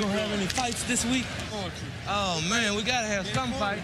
gonna have any fights this week? Oh man, we gotta have some fights.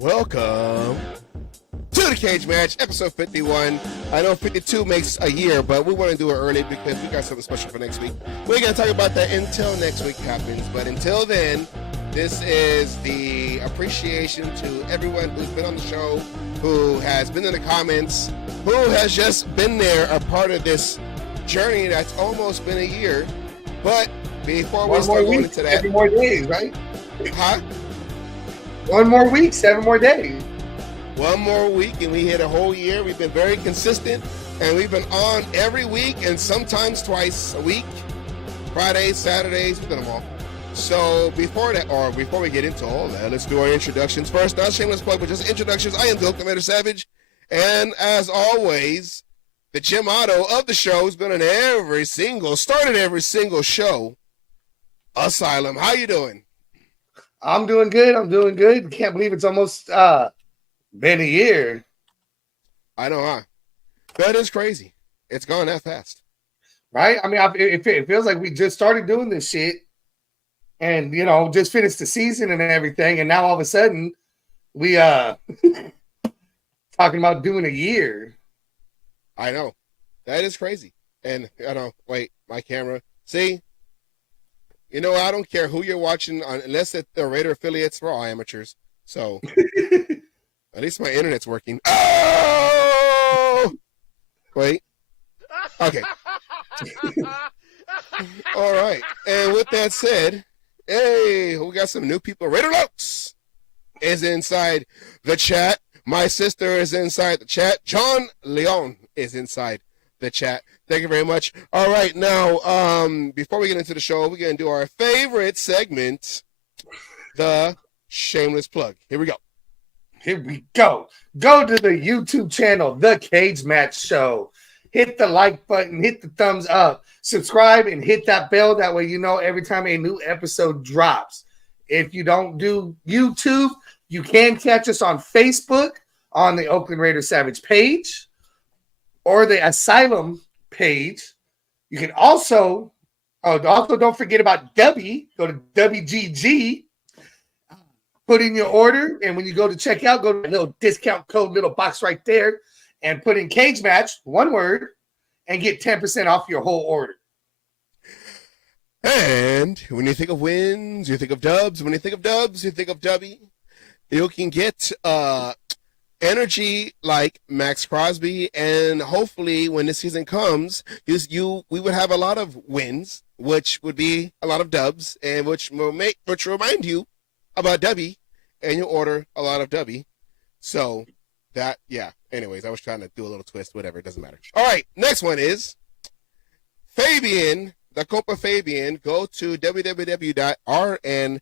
Welcome to the Cage Match, episode 51. I know 52 makes a year, but we want to do it early because we got something special for next week. We're going to talk about that until next week happens, but until then, this is the appreciation to everyone who's been on the show, who has been in the comments, who has just been there, a part of this journey that's almost been a year. But before we start going into that, 7 more days, right? Huh? 1 more week, 7 more days. 1 more week, and we hit a whole year. We've been very consistent, and we've been on every week, and sometimes twice a week. Fridays, Saturdays, we've done them all. So before we get into all that, let's do our introductions first. Not shameless plug, but just introductions. I am Bill Commander Savage, and as always, the Jim Otto of the show has been on started every single show. Asylum, how you doing? I'm doing good. Can't believe it's almost been a year. I know, huh? That is crazy. It's gone that fast. Right? I mean, it feels like we just started doing this shit and, just finished the season and everything. And now all of a sudden we talking about doing a year. I know. That is crazy. And wait, my camera. See? You know, I don't care who you're watching, unless it's the Raider affiliates. We're all amateurs. So, at least my internet's working. Oh! Wait. Okay. All right. And with that said, hey, we got some new people. Raider Lokes is inside the chat. My sister is inside the chat. John Leon is inside the chat. Thank you very much. All right, now, before we get into the show, we're going to do our favorite segment, the shameless plug. Here we go. Here we go. Go to the YouTube channel, The Cage Match Show. Hit the like button, hit the thumbs up, subscribe, and hit that bell. That way you know every time a new episode drops. If you don't do YouTube, you can catch us on Facebook, on the Oakland Raiders Savage page, or the Asylum page. You can also don't forget about Dubby. Go to WGG, put in your order, and when you go to checkout, go to the little discount code little box right there and put in Cage Match, one word, and get 10% off your whole order. And when you think of wins, you think of dubs. When you think of dubs, you think of Dubby. You can get energy like Max Crosby, and hopefully when this season comes, we would have a lot of wins, which would be a lot of dubs, and which remind you about Dubby, and you order a lot of Dubby. So that, yeah. Anyways, I was trying to do a little twist, whatever. It doesn't matter. All right. Next one is Fabian, the Copa Fabian. Go to www.rn4,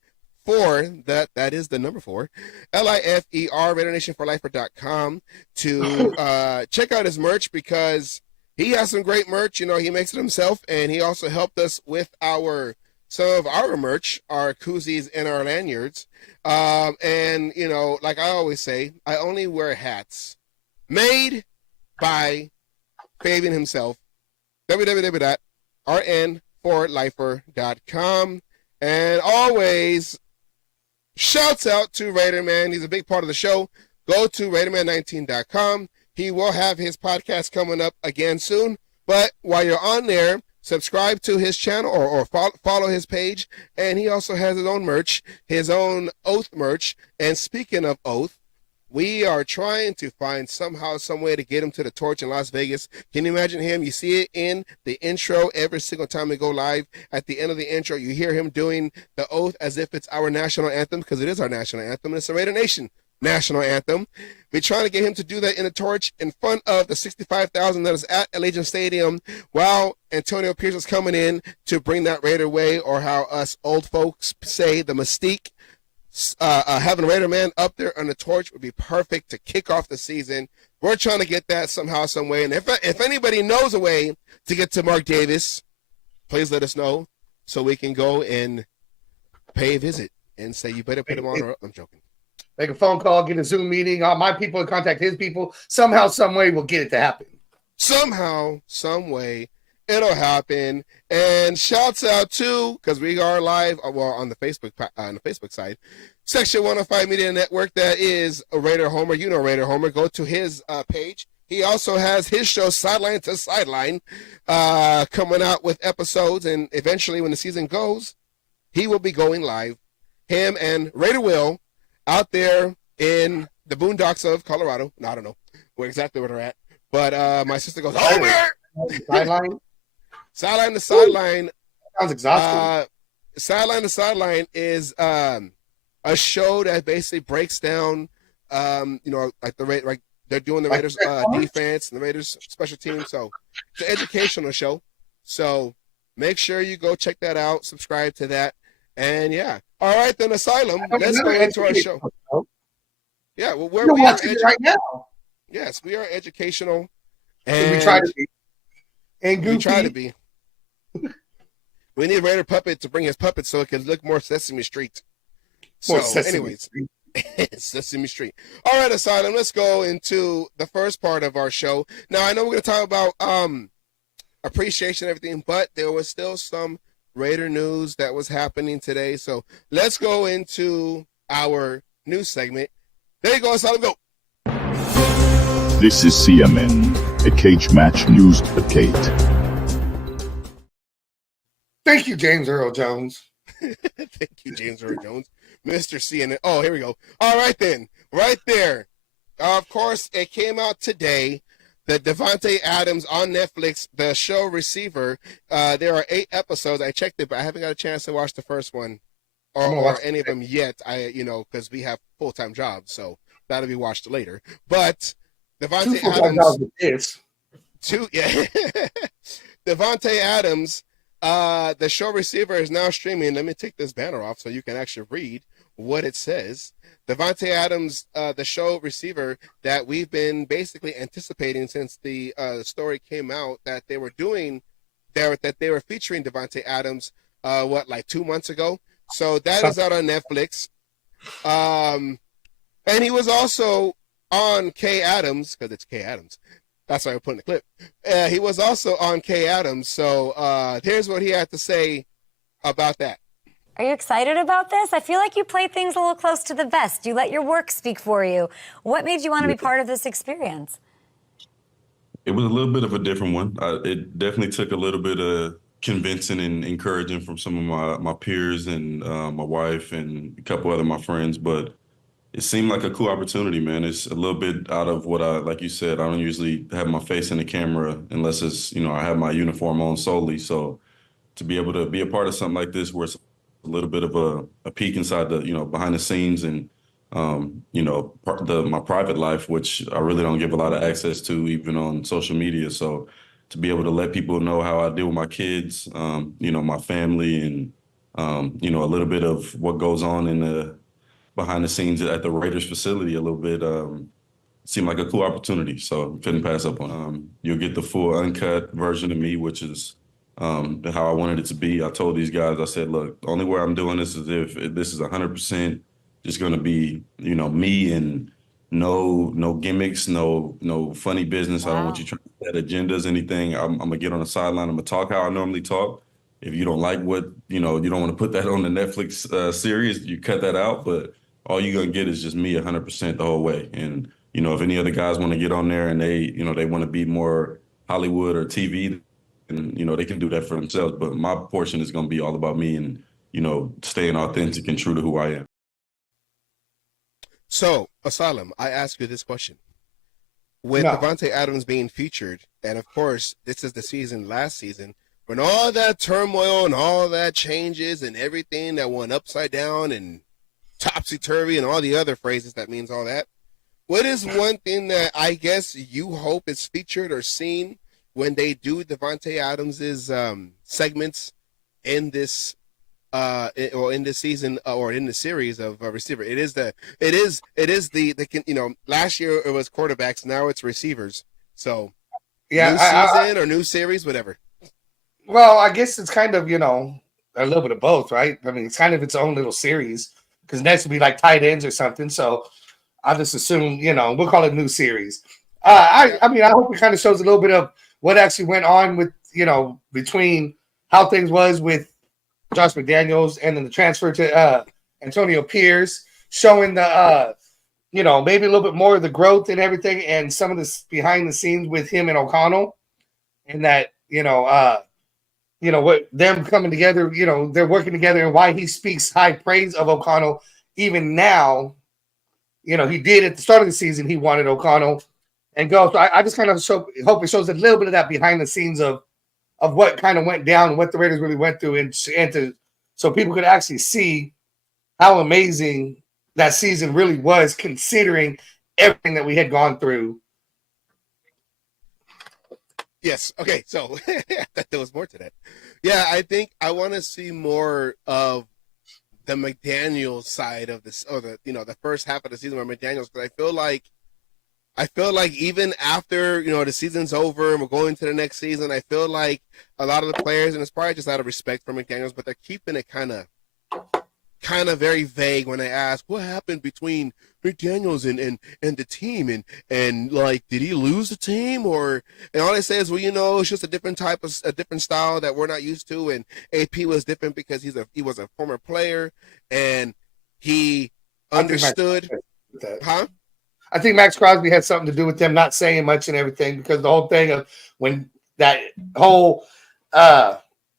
that is the number 4, LIFER, RaiderNationForLifer.com to check out his merch, because he has some great merch. You know, he makes it himself, and he also helped us with some of our merch, our koozies and our lanyards. And, you know, like I always say, I only wear hats made by Fabian himself. www.rn4lifer.com. And always shouts out to Raider Man. He's a big part of the show. Go to RaiderMan19.com. He will have his podcast coming up again soon. But while you're on there, subscribe to his channel or follow his page. And he also has his own merch, his own Oath merch. And speaking of Oath, we are trying to find somehow, some way to get him to the torch in Las Vegas. Can you imagine him? You see it in the intro every single time we go live. At the end of the intro, you hear him doing the Oath as if it's our national anthem, because it is our national anthem. And it's the Raider Nation national anthem. We're trying to get him to do that in the torch in front of the 65,000 that is at Allegiant Stadium, while Antonio Pierce is coming in to bring that Raider way, or how us old folks say, the mystique. Having Raider Man up there on the torch would be perfect to kick off the season. We're trying to get that somehow, some way. And if anybody knows a way to get to Mark Davis, please let us know so we can go and pay a visit and say, you better put him on. I'm joking. Make a phone call, get a Zoom meeting. My people will contact his people. Somehow, some way, we'll get it to happen. Somehow, some way, it'll happen. And shouts out to, because we are live, well, on the Facebook side, Section 105 Media Network. That is Raider Homer. You know Raider Homer. Go to his page. He also has his show Sideline to Sideline coming out with episodes. And eventually, when the season goes, he will be going live. Him and Raider Will out there in the boondocks of Colorado. No, I don't know where exactly where they're at. But my sister goes, Homer! Sideline? Sideline to Sideline. Sounds exhausting. Sideline to Sideline is a show that basically breaks down, you know, like they're doing the Raiders defense and the Raiders special teams. So it's an educational show. So make sure you go check that out. Subscribe to that. And yeah. All right, then, Asylum. Let's go into our show. Yeah, well, we're watching it right now. Yes, we are educational. And we try to be. And goofy. We try to be. We need Raider Puppet to bring his puppet so it can look more Sesame Street. So, anyways, Sesame Street. All right, Asylum, let's go into the first part of our show. Now, I know we're going to talk about appreciation and everything, but there was still some Raider news that was happening today. So let's go into our news segment. There you go, Asylum, go. This is CMN, a Cage Match News Update. Thank you, James Earl Jones. Thank you, James Earl Jones. Mr. CNN. Oh, here we go. All right, then. Right there. Of course, it came out today that Davante Adams on Netflix, the show Receiver, there are 8 episodes. I checked it, but I haven't got a chance to watch the first one or any of them yet. Because we have full-time jobs, so that'll be watched later. But Davante Adams, Davante Adams, the show Receiver is now streaming. Let me take this banner off so you can actually read what it says. Davante Adams, the show Receiver that we've been basically anticipating since the story came out that they were doing there, that they were featuring Davante Adams, like 2 months ago. So that is out on Netflix. And he was also on Kay Adams, because it's Kay Adams. That's why I put in the clip. He was also on Kay Adams. So here's what he had to say about that. Are you excited about this? I feel like you play things a little close to the vest. You let your work speak for you. What made you want to be part of this experience? It was a little bit of a different one. It definitely took a little bit of convincing and encouraging from some of my peers and my wife and a couple other my friends, but it seemed like a cool opportunity, man. It's a little bit out of what like you said, I don't usually have my face in the camera unless it's, I have my uniform on solely. So to be able to be a part of something like this where it's a little bit of a peek inside the, behind the scenes and my private life, which I really don't give a lot of access to, even on social media. So to be able to let people know how I deal with my kids, my family, and a little bit of what goes on in the behind the scenes at the Raiders facility, a little bit seemed like a cool opportunity. So couldn't pass up on. You'll get the full uncut version of me, which is how I wanted it to be. I told these guys, I said, look, the only way I'm doing this is if this is 100% just going to be, me, and no gimmicks, no funny business. I don't want you trying to set agendas, anything. I'm gonna get on the sideline. I'm gonna talk how I normally talk. If you don't like what, you don't want to put that on the Netflix series, you cut that out. But all you're gonna get is just me 100% the whole way. And if any other guys want to get on there and they want to be more Hollywood or TV, and they can do that for themselves. But my portion is gonna be all about me and staying authentic and true to who I am. So, Asylum, I ask you this question. With Davante Adams being featured, and of course, this is the season last season, when all that turmoil and all that changes and everything that went upside down and topsy-turvy and all the other phrases that means all that, what is one thing that I guess you hope is featured or seen when they do Davante Adams's segments in this or in this season or in the series of receiver? It is the last year it was quarterbacks, now it's receivers. So new season or new series, whatever. Well, I guess it's kind of, a little bit of both, right? I mean, it's kind of its own little series because next would be like tight ends or something. So I just assume, we'll call it new series. I hope it kind of shows a little bit of what actually went on with, between how things was with Josh McDaniels and then the transfer to Antonio Pierce, showing the, maybe a little bit more of the growth and everything and some of this behind the scenes with him and O'Connell, and that, what them coming together, they're working together, and why he speaks high praise of O'Connell even now. He did at the start of the season, he wanted O'Connell and go. So I just kind of hope it shows a little bit of that behind the scenes of what kind of went down, what the Raiders really went through, so people could actually see how amazing that season really was, considering everything that we had gone through. Yes. Okay. So I thought there was more to that. Yeah, I think I want to see more of the McDaniels side of this, or the first half of the season where McDaniels, because I feel like even after, the season's over and we're going to the next season, I feel like a lot of the players, and it's probably just out of respect for McDaniels, but they're keeping it kind of very vague when they ask what happened between McDaniels and the team, and like, did he lose the team, and all they say is, well, it's just a different style that we're not used to, and AP was different because he was a former player and he understood. Huh? I think Max Crosby had something to do with them not saying much and everything, because the whole thing of when that whole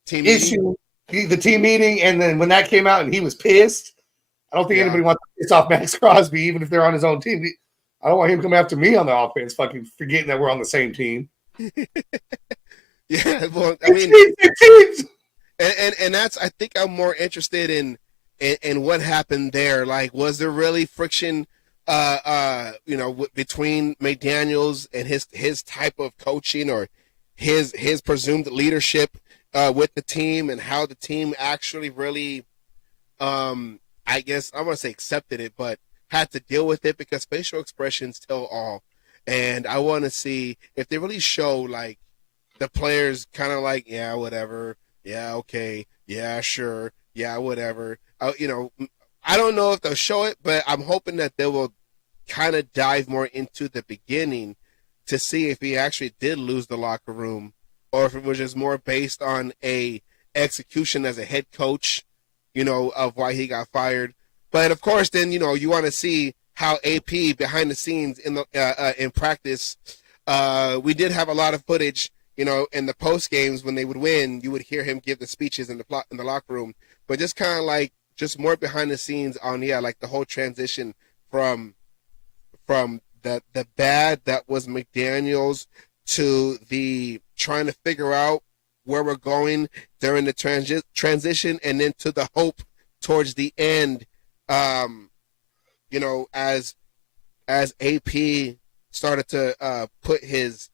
team issue, the team meeting, and then when that came out and he was pissed, I don't think anybody wants to piss off Max Crosby, even if they're on his own team. I don't want him coming after me on the offense, fucking forgetting that we're on the same team. Yeah, well, I mean, and that's, I think I'm more interested in what happened there. Like, was there really friction? Between McDaniels and his type of coaching, or his presumed leadership with the team, and how the team actually really, I guess I want to say accepted it, but had to deal with it, because facial expressions tell all. And I want to see if they really show, like, the players kind of like, yeah, whatever, yeah, okay, yeah, sure, yeah, whatever. I don't know if they'll show it, but I'm hoping that they will kind of dive more into the beginning to see if he actually did lose the locker room, or if it was just more based on a execution as a head coach, of why he got fired. But of course, then, you want to see how AP behind the scenes in practice. We did have a lot of footage, in the post games when they would win. You would hear him give the speeches in the locker room, but just kind of like just more behind the scenes on like the whole transition from the bad that was McDaniels to the trying to figure out where we're going during the transition, and then to the hope towards the end, as AP started to put his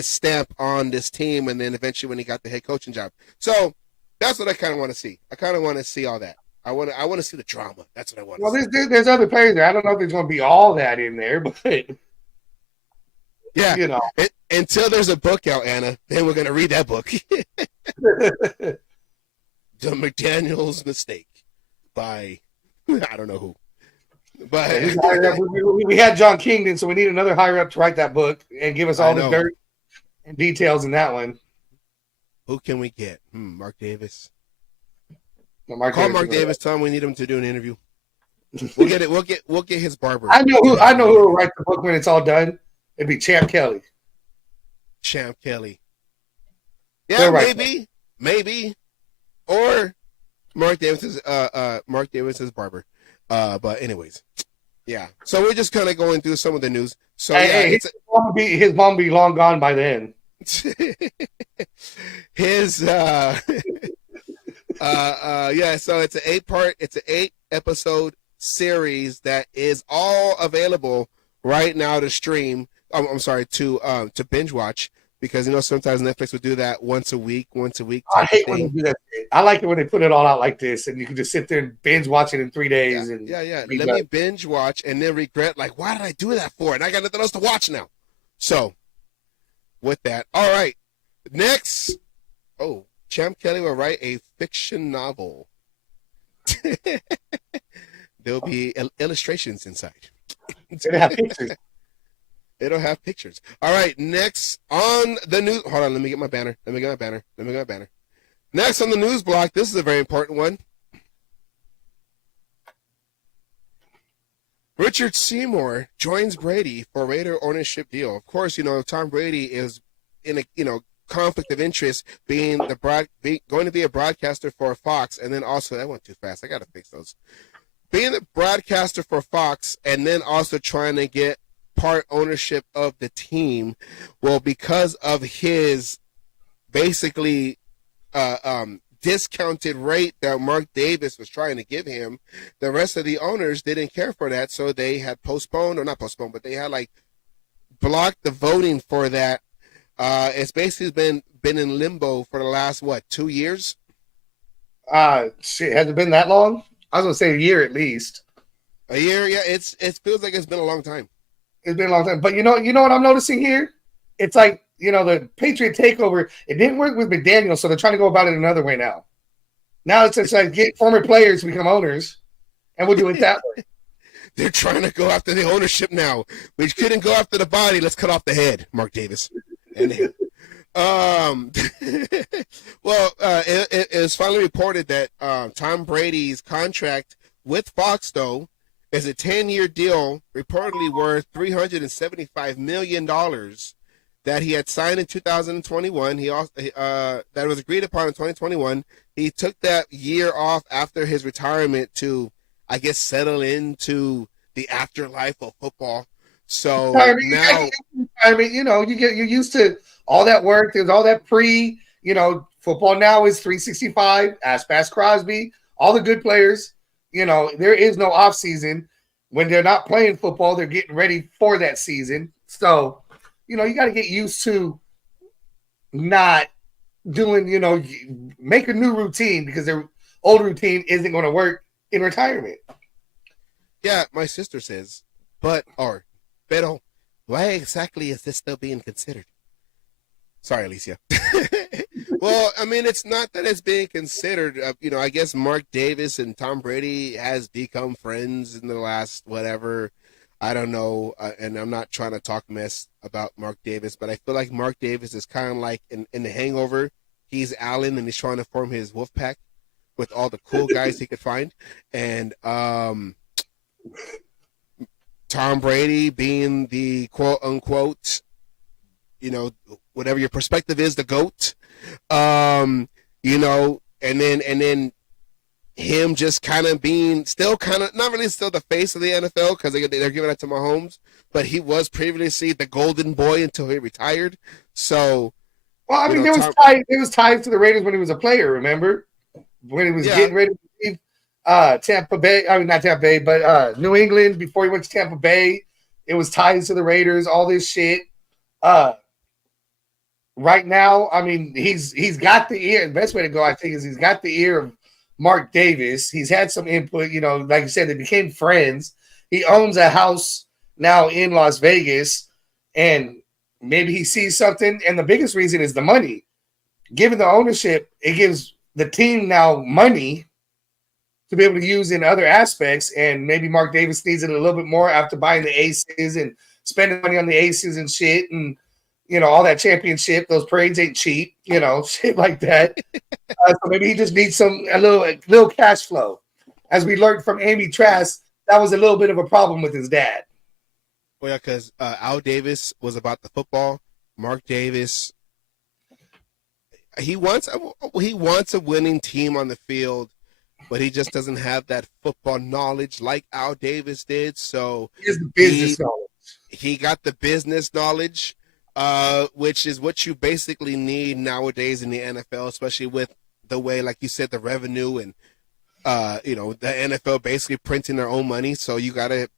stamp on this team, and then eventually when he got the head coaching job. So that's what I kind of want to see. I kind of want to see all that. I want to see the drama. That's what I want. Well, there's other players there. I don't know if there's going to be all that in there, but yeah, until there's a book out, Anna, then we're going to read that book. The McDaniels Mistake by I don't know who. But we had John Kingdon, so we need another higher up to write that book and give us all the dirt and details in that one. Who can we get? Mark Davis. No, Call Mark Davis. Tell him we need him to do an interview. We'll get it. We'll get his barber. I know who will write the book when it's all done. It'd be Champ Kelly. Champ Kelly. Yeah, maybe, or Mark Davis's barber. But anyways, yeah. So we're just kind of going through some of the news. So his mom be long gone by then. His yeah. So it's an 8 episode series that is all available right now to stream. I'm sorry, to binge watch, because sometimes Netflix would do that once a week. I hate when they do that. I like it when they put it all out like this, and you can just sit there and binge watch it in 3 days. Yeah. Let me binge watch and then regret, like, why did I do that for? And I got nothing else to watch now. So, with that, all right. Next, Champ Kelly will write a fiction novel. There'll be illustrations inside. It'll have pictures. It'll have pictures. All right, next on the news. Hold on, let me get my banner. Next on the news block, this is a very important one. Richard Seymour joins Brady for Raider ownership deal. Of course, Tom Brady is in a conflict of interest, being going to be a broadcaster for Fox, and then also that went too fast. I got to fix those. Being the broadcaster for Fox, and then also trying to get part ownership of the team. Well, because of his basically discounted rate that Mark Davis was trying to give him, the rest of the owners didn't care for that, so they had but they had blocked the voting for that. It's basically been in limbo for the last 2 years. Shit, has it been that long? I was gonna say a year at least. A year, yeah. It feels like it's been a long time. It's been a long time, but you know what I'm noticing here? It's like the Patriot takeover. It didn't work with McDaniel, so they're trying to go about it another way now. Now it's just like get former players to become owners, and we'll do it that way. They're trying to go after the ownership now. We couldn't go after the body. Let's cut off the head, Mark Davis. And it is finally reported that Tom Brady's contract with Fox, though, is a 10-year deal, reportedly worth $375 million, that he had signed in 2021. He also that was agreed upon in 2021. He took that year off after his retirement to, I guess, settle into the afterlife of football. So now, you're used to all that work. There's all that football now is 365. Ask Bass Crosby, all the good players. There is no off season. When they're not playing football, they're getting ready for that season. So, you got to get used to not doing, make a new routine, because their old routine isn't going to work in retirement. Yeah, my sister says, pero, why exactly is this still being considered? Sorry, Alicia. Well, I mean, it's not that it's being considered. I guess Mark Davis and Tom Brady has become friends in the last whatever. I don't know, and I'm not trying to talk mess about Mark Davis, but I feel like Mark Davis is kind of like in The Hangover. He's Alan, and he's trying to form his wolf pack with all the cool guys he could find. And Tom Brady being the quote-unquote, whatever your perspective is, the GOAT. And then him just kind of being still kind of not really still the face of the NFL, because they're giving it to Mahomes, but he was previously the golden boy until he retired. So, well, I mean, there was ties to the Raiders when he was a player. Remember when he was getting ready to leave Tampa Bay. I mean, not Tampa Bay, but New England before he went to Tampa Bay. It was ties to the Raiders, all this shit. Right now, I mean, he's got the ear. The best way to go, I think, is he's got the ear of Mark Davis. He's had some input, you know, like you said, they became friends. He owns a house now in Las Vegas, and maybe he sees something. And the biggest reason is the money. Given the ownership, it gives the team now money to be able to use in other aspects. And maybe Mark Davis needs it a little bit more after buying the aces and spending money on the aces and shit. And, you know, all that championship, those parades ain't cheap, you know, shit like that. So maybe he just needs a little cash flow. As we learned from Amy Trask, that was a little bit of a problem with his dad. Well, yeah, because Al Davis was about the football. Mark Davis, he wants a winning team on the field, but he just doesn't have that football knowledge like Al Davis did. So He has the business knowledge. He got the business knowledge, which is what you basically need nowadays in the NFL, especially with the way, like you said, the revenue and you know, the NFL basically printing their own money. So you got to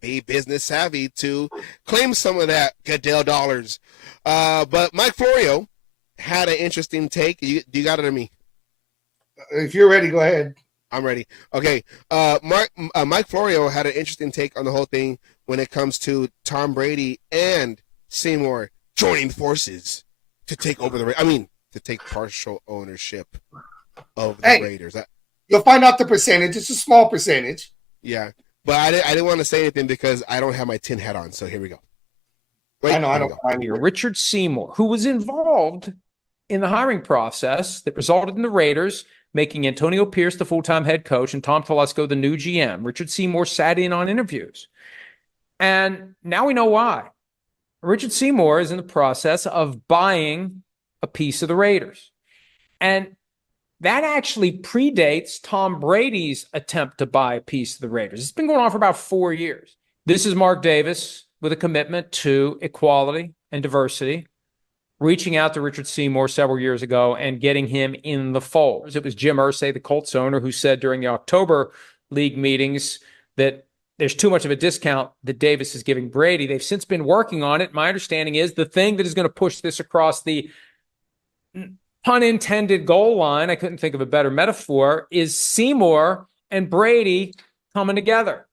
be business savvy to claim some of that Goodell dollars. But Mike Florio had an interesting take. You got it or me? If you're ready, go ahead. I'm ready. Okay. Mike Florio had an interesting take on the whole thing when it comes to Tom Brady and Seymour joining forces to take over to take partial ownership of the Raiders. You'll find out the percentage. It's a small percentage. Yeah. But I didn't want to say anything because I don't have my tin hat on. So here we go. Wait, I don't. Richard Seymour, who was involved in the hiring process that resulted in the Raiders making Antonio Pierce the full-time head coach and Tom Telesco the new GM. Richard Seymour sat in on interviews. And now we know why. Richard Seymour is in the process of buying a piece of the Raiders. And that actually predates Tom Brady's attempt to buy a piece of the Raiders. It's been going on for about 4 years. This is Mark Davis with a commitment to equality and diversity, reaching out to Richard Seymour several years ago and getting him in the fold. It was Jim Irsay, the Colts owner, who said during the October league meetings that there's too much of a discount that Davis is giving Brady. They've since been working on it. My understanding is the thing that is going to push this across the pun intended goal line, I couldn't think of a better metaphor, is Seymour and Brady coming together.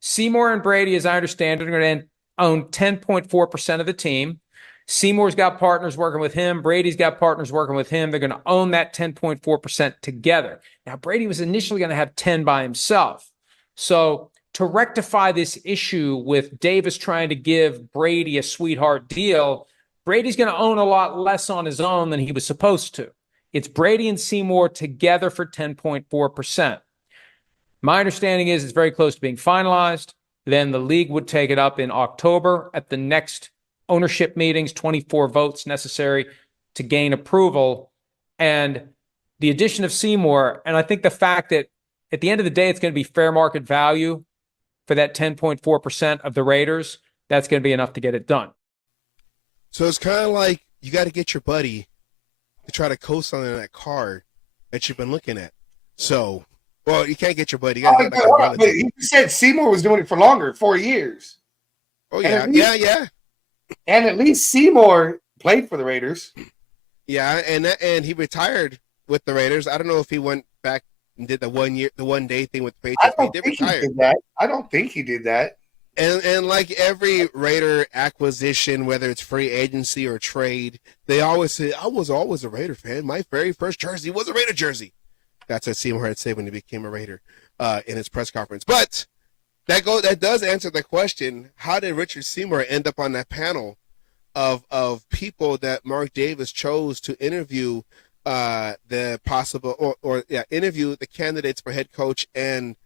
Seymour and Brady, as I understand it, are going to own 10.4% of the team. Seymour's got partners working with him. Brady's got partners working with him. They're going to own that 10.4% together. Now, Brady was initially going to have 10 by himself. So to rectify this issue with Davis trying to give Brady a sweetheart deal, Brady's going to own a lot less on his own than he was supposed to. It's Brady and Seymour together for 10.4%. My understanding is it's very close to being finalized. Then the league would take it up in October at the next ownership meetings, 24 votes necessary to gain approval. And the addition of Seymour, and I think the fact that at the end of the day, it's going to be fair market value for that 10.4% of the Raiders, that's going to be enough to get it done. So it's kind of like you got to get your buddy to try to co-sign in that car that you've been looking at. So, well, you can't get your buddy. You gotta get like but he said Seymour was doing it for longer, 4 years. Oh, yeah. Yeah. And at least Seymour played for the Raiders. Yeah, and he retired with the Raiders. I don't know if he went back and did the 1 day thing with the Patriots. I don't think he did that. I don't think he did that. And like every Raider acquisition, whether it's free agency or trade, they always say, I was always a Raider fan. My very first jersey was a Raider jersey. That's what Seymour had said when he became a Raider in his press conference. But that does answer the question, how did Richard Seymour end up on that panel of people that Mark Davis chose to interview the possible interview the candidates for head coach and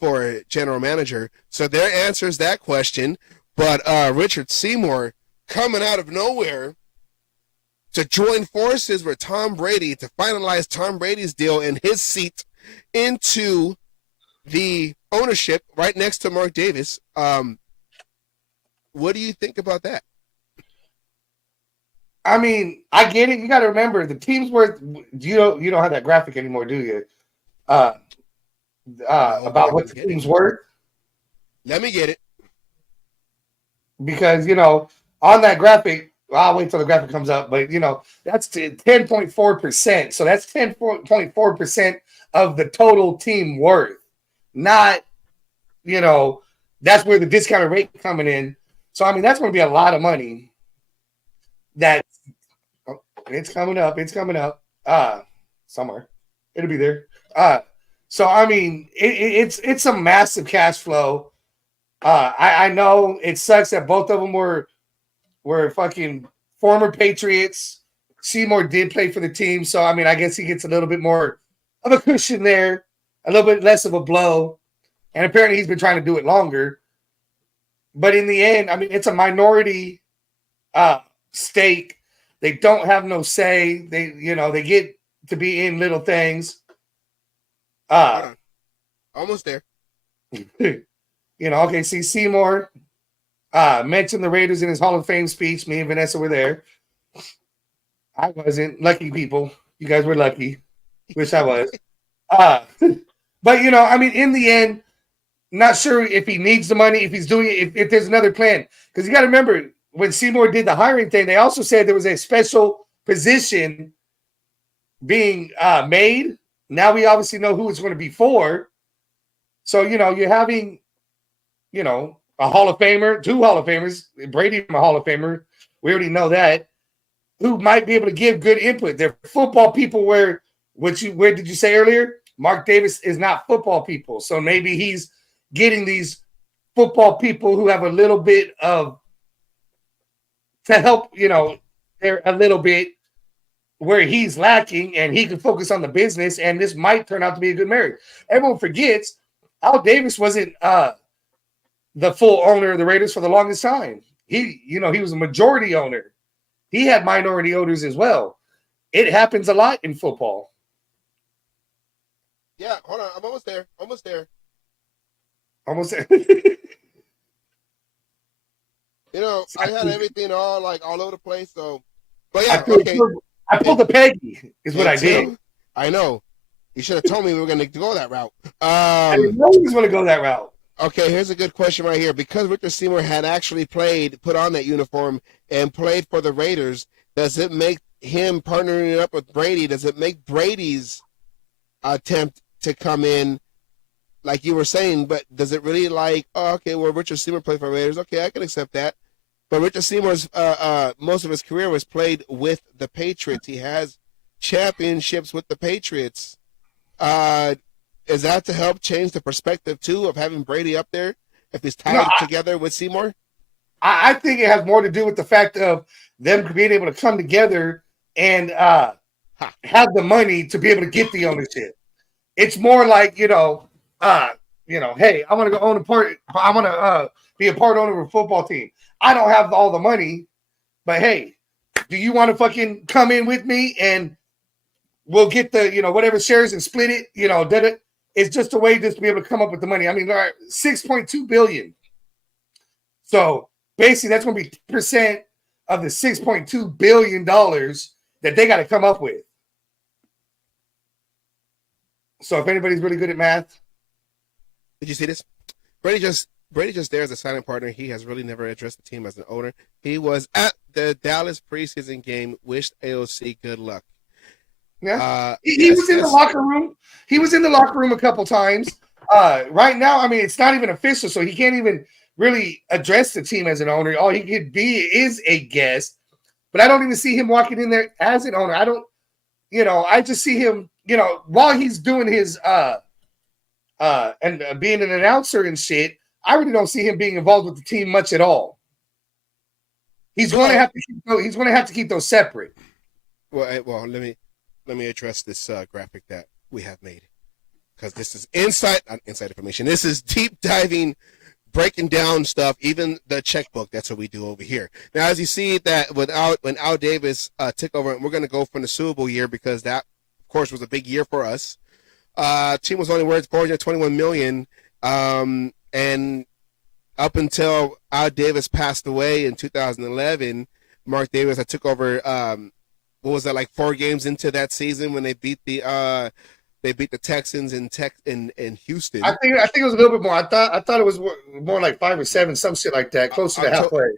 for general manager? So there answers that question. But Richard Seymour coming out of nowhere to join forces with Tom Brady to finalize Tom Brady's deal and his seat into the ownership right next to Mark Davis. What do you think about that? I mean, I get it. You got to remember the team's worth. You don't have that graphic anymore, do you? about what the team's worth? Let me get it. Because, on that graphic, I'll wait till the graphic comes up, but, that's 10.4%. So that's 10.4% of the total team worth. Not, that's where the discounted rate coming in. So, I mean, that's going to be a lot of money. It's coming up. It's coming up. Somewhere. It'll be there. So, I mean, it's a massive cash flow. I know it sucks that both of them were fucking former Patriots. Seymour did play for the team, so I mean, I guess he gets a little bit more of a cushion there, a little bit less of a blow. And apparently, he's been trying to do it longer. But in the end, I mean, it's a minority stake. They don't have no say. They get to be in little things. Almost there. Okay, see, Seymour mentioned the Raiders in his Hall of Fame speech. Me and Vanessa were there. I wasn't. Lucky people. You guys were lucky. Wish I was. But, I mean, in the end, not sure if he needs the money, if he's doing it, if there's another plan. Because you got to remember, when Seymour did the hiring thing, they also said there was a special position being made. Now we obviously know who it's going to be for. So, you're having, a Hall of Famer, 2 Hall of Famers, Brady, a Hall of Famer. We already know that. Who might be able to give good input. They're football people where did you say earlier? Mark Davis is not football people. So maybe he's getting these football people who have a little bit of to help, they're a little bit where he's lacking and he can focus on the business, and this might turn out to be a good marriage. Everyone forgets Al Davis wasn't the full owner of the Raiders for the longest time. He was a majority owner. He had minority owners as well. It happens a lot in football. Yeah, hold on. I'm almost there. Almost there. I had everything all over the place. So, but yeah, I pulled a Peggy. Is what I did. I know. You should have told me we were going to go that route. I didn't know he was going to go that route. Okay, here's a good question right here. Because Richard Seymour had actually put on that uniform and played for the Raiders, does it make him partnering up with Brady? Does it make Brady's attempt to come in, like you were saying, but does it really Richard Seymour played for Raiders? Okay, I can accept that. But Richard Seymour's most of his career was played with the Patriots. He has championships with the Patriots. Is that to help change the perspective too of having Brady up there if he's tied together with Seymour? I think it has more to do with the fact of them being able to come together and have the money to be able to get the ownership. It's more like, hey, I want to go own a part. I want to be a part owner of a football team. I don't have all the money, but hey, do you want to fucking come in with me and we'll get the, whatever shares and split it, It's just a way just to be able to come up with the money. I mean, $6.2 billion. So basically that's going to be 10% of the $6.2 billion that they got to come up with. So if anybody's really good at math. Did you see this? Brady just there as a silent partner. He has really never addressed the team as an owner. He was at the Dallas preseason game, wished AOC good luck. Yeah, he was in the locker room. He was in the locker room a couple times. Right now, I mean, it's not even official, so he can't even really address the team as an owner. All he could be is a guest. But I don't even see him walking in there as an owner. I don't, I just see him, while he's doing his and being an announcer and shit. I really don't see him being involved with the team much at all. He's going to have to keep those separate. Well, let me address this graphic that we have made, because this is inside information. This is deep diving, breaking down stuff, even the checkbook. That's what we do over here. Now, as you see that when Al Davis took over, and we're going to go from the Super Bowl year because that, of course, was a big year for us. Team was only worth $421 million, and up until Al Davis passed away in 2011, Mark Davis took over. What was that, like 4 games into that season when they beat the They beat the Texans in Houston. I think it was a little bit more. I thought it was more like 5 or 7, some shit like that, close to the halfway.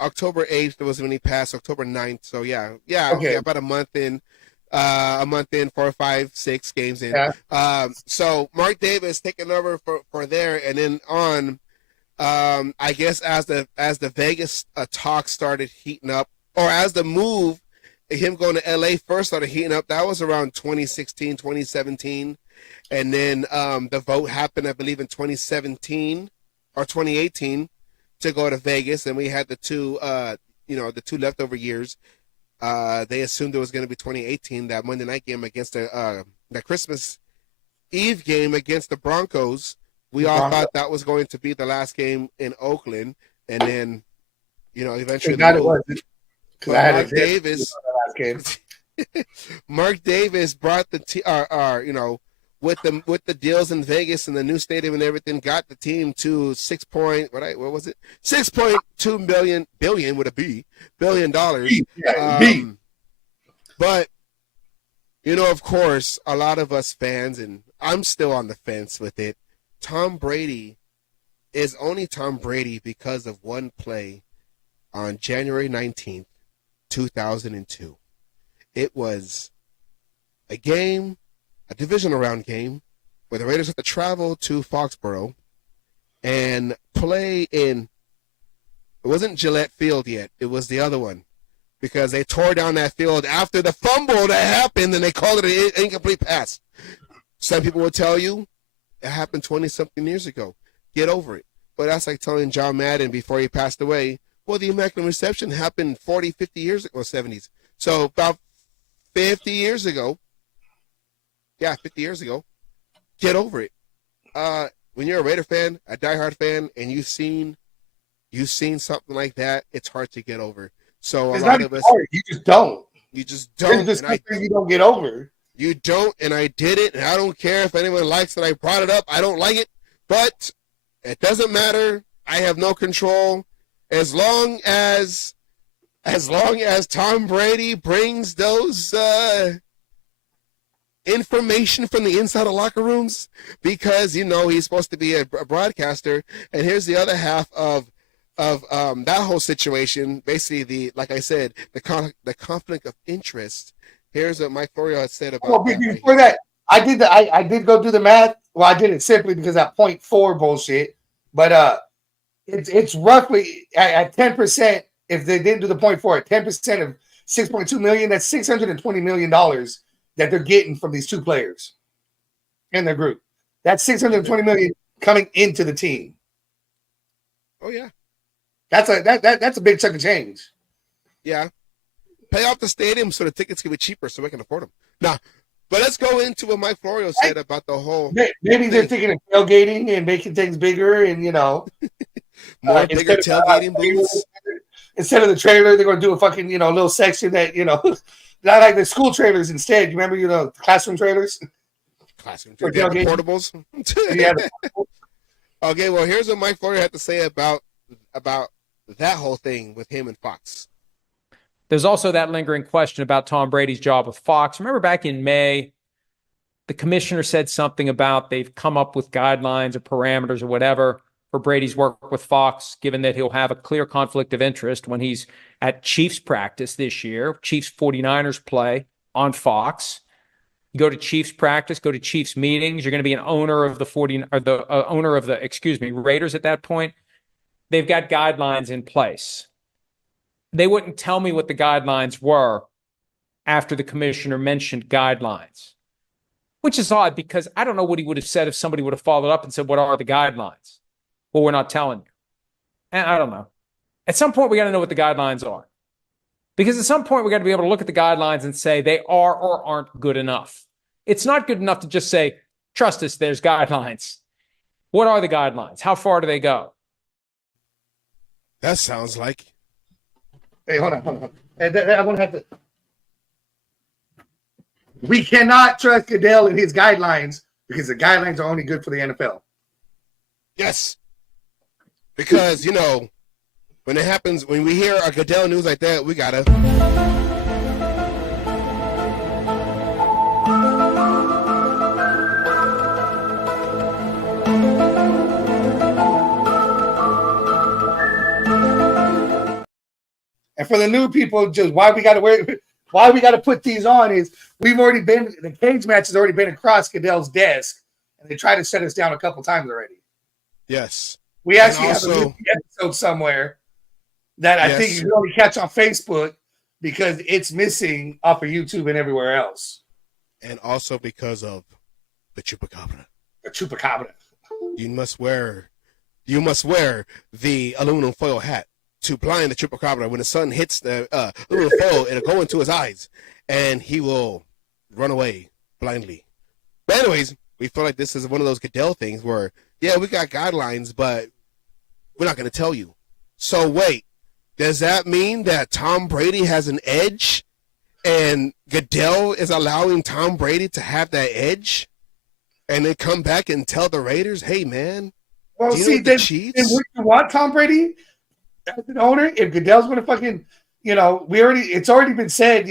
October 8th was when he passed. October 9th. So yeah, Okay. about a month in, 4, 5, 6 games in. Yeah. So Mark Davis taking over for there, and then on, I guess as the Vegas talk started heating up, or as the move, him going to LA first started heating up. That was around 2016, 2017, and then the vote happened, I believe, in 2017 or 2018 to go to Vegas, and we had the two leftover years. They assumed it was going to be 2018, that Monday night game against the Christmas Eve game against the Broncos. We all thought that was going to be the last game in Oakland, and then, eventually Mark Davis. Mark Davis brought the with the deals in Vegas and the new stadium and everything, got the team to $6.2 billion with a B, $billion. But of course, a lot of us fans, and I'm still on the fence with it, Tom Brady is only Tom Brady because of one play on January 19th, 2002. It was a divisional round game, where the Raiders had to travel to Foxborough and play in, it wasn't Gillette Field yet, it was the other one, because they tore down that field after the fumble that happened, and they called it an incomplete pass. Some people will tell you it happened 20-something years ago. Get over it. But that's like telling John Madden before he passed away, well, the Immaculate Reception happened 40, 50 years ago, 70s. So about 50 years ago, 50 years ago, get over it. When you're a Raider fan, a diehard fan, and you've seen something like that, it's hard to get over. So it's a lot of us, hard. You just don't. You just don't. It's just you don't get over. You don't, and I did it, and I don't care if anyone likes that I brought it up. I don't like it, but it doesn't matter. I have no control. As long as Tom Brady brings those information from the inside of locker rooms, because he's supposed to be a broadcaster. And here's the other half of that whole situation. Basically, like I said, the conflict of interest. Here's what Mike Florio had said about. Well, before that, I did go do the math. Well, I did it simply because that 0.4 bullshit. But it's roughly at 10%. If they didn't do the 0.4, at 10% of $6.2 million, that's $620 million that they're getting from these two players in their group. That's $620 million coming into the team. Oh yeah, that's a big chunk of change. Yeah, pay off the stadium so the tickets can be cheaper so we can afford them. Now, but let's go into what Mike Florio said about the whole. Maybe they're thinking of tailgating and making things bigger, and more bigger tailgating booths. Instead of the trailer, they're going to do a fucking little section that not like the school trailers. Instead, you remember classroom trailers, portables. Yeah. Okay, well, here's what Mike Florio had to say about that whole thing with him and Fox. There's also that lingering question about Tom Brady's job with Fox. Remember back in May, the commissioner said something about they've come up with guidelines or parameters or whatever for Brady's work with Fox, given that he'll have a clear conflict of interest when he's at Chiefs practice this year. Chiefs 49ers play on Fox. You go to Chiefs practice, go to Chiefs meetings. You're going to be an owner of the Raiders at that point. They've got guidelines in place. They wouldn't tell me what the guidelines were after the commissioner mentioned guidelines, which is odd because I don't know what he would have said if somebody would have followed up and said, what are the guidelines? Well, we're not telling you. And I don't know. At some point, we got to know what the guidelines are. Because at some point, we got to be able to look at the guidelines and say they are or aren't good enough. It's not good enough to just say, trust us, there's guidelines. What are the guidelines? How far do they go? That sounds like. Hey, hold on. I'm going to have to. We cannot trust Goodell and his guidelines because the guidelines are only good for the NFL. Yes. Because, when it happens, when we hear a Goodell news like that, we gotta. And for the new people, just why we got to put these on is the cage match has already been across Goodell's desk, and they tried to shut us down a couple times already. Yes. We actually have a episode somewhere that I think you can only catch on Facebook because it's missing off of YouTube and everywhere else. And also because of the chupacabra. The chupacabra. You must wear the aluminum foil hat to blind the chupacabra. When the sun hits the aluminum foil, it'll go into his eyes, and he will run away blindly. But anyways, we feel like this is one of those Goodell things where, yeah, we got guidelines, but we're not going to tell you. So wait, does that mean that Tom Brady has an edge, and Goodell is allowing Tom Brady to have that edge, and then come back and tell the Raiders, hey, man, well, see, then would you want Tom Brady as an owner? If Goodell's going to fucking, it's already been said,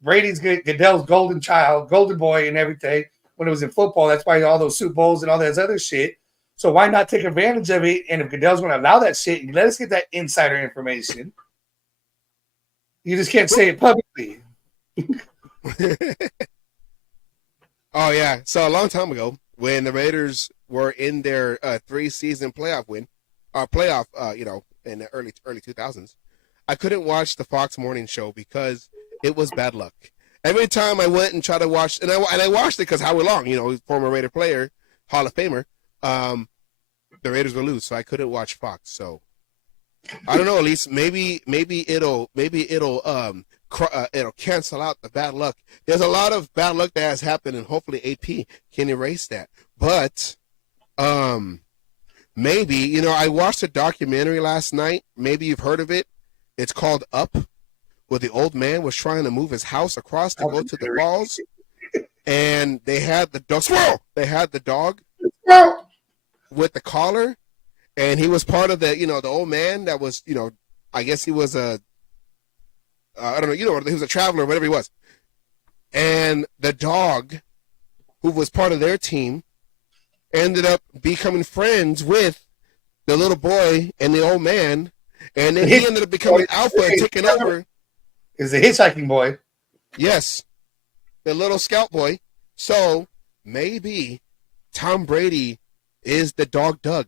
Brady's Goodell's golden child, golden boy and everything when it was in football. That's why all those Super Bowls and all that other shit. So why not take advantage of it? And if Goodell's going to allow that shit, let us get that insider information. You just can't say it publicly. Oh, yeah. So a long time ago, when the Raiders were in their 3-season playoff win, in the early 2000s, I couldn't watch the Fox morning show because it was bad luck. Every time I went and tried to watch, and I watched it because Howie Long, former Raider player, Hall of Famer, the Raiders will lose, so I couldn't watch Fox. So I don't know. At least maybe it'll cancel out the bad luck. There's a lot of bad luck that has happened, and hopefully AP can erase that. But maybe, I watched a documentary last night. Maybe you've heard of it. It's called Up, where the old man was trying to move his house across to go to the balls, and they had the dog. Squirrel! They had the dog with the collar, and he was part of the, the old man that was, I guess he was I don't know, he was a traveler, whatever he was. And the dog, who was part of their team, ended up becoming friends with the little boy and the old man, and then he ended up becoming alpha and taking over. Is the hitchhiking boy. Yes. The little scout boy. So maybe Tom Brady is the dog Doug.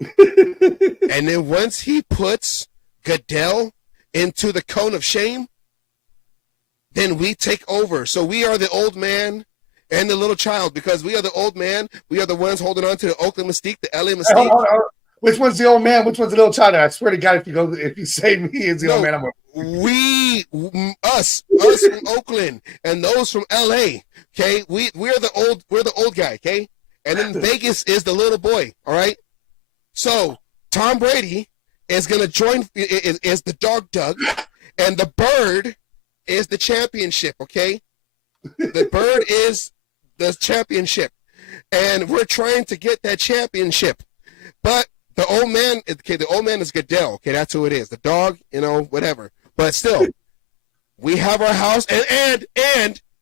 And then once he puts Goodell into the cone of shame, then we take over. So we are the old man and the little child, because we are the old man. We are the ones holding on to the Oakland Mystique, the LA Mystique. Hey, hold on. Which one's the old man? Which one's the little child? I swear to God, if you say me is the old man, us from Oakland and those from LA. Okay, we're the old guy. Okay, and then Vegas is the little boy. All right. So Tom Brady is gonna join is the dog Doug, and the bird is the championship. Okay, the bird is the championship, and we're trying to get that championship, but the old man, okay, the old man is Goodell. Okay, that's who it is. The dog, whatever. But still, we have our house, and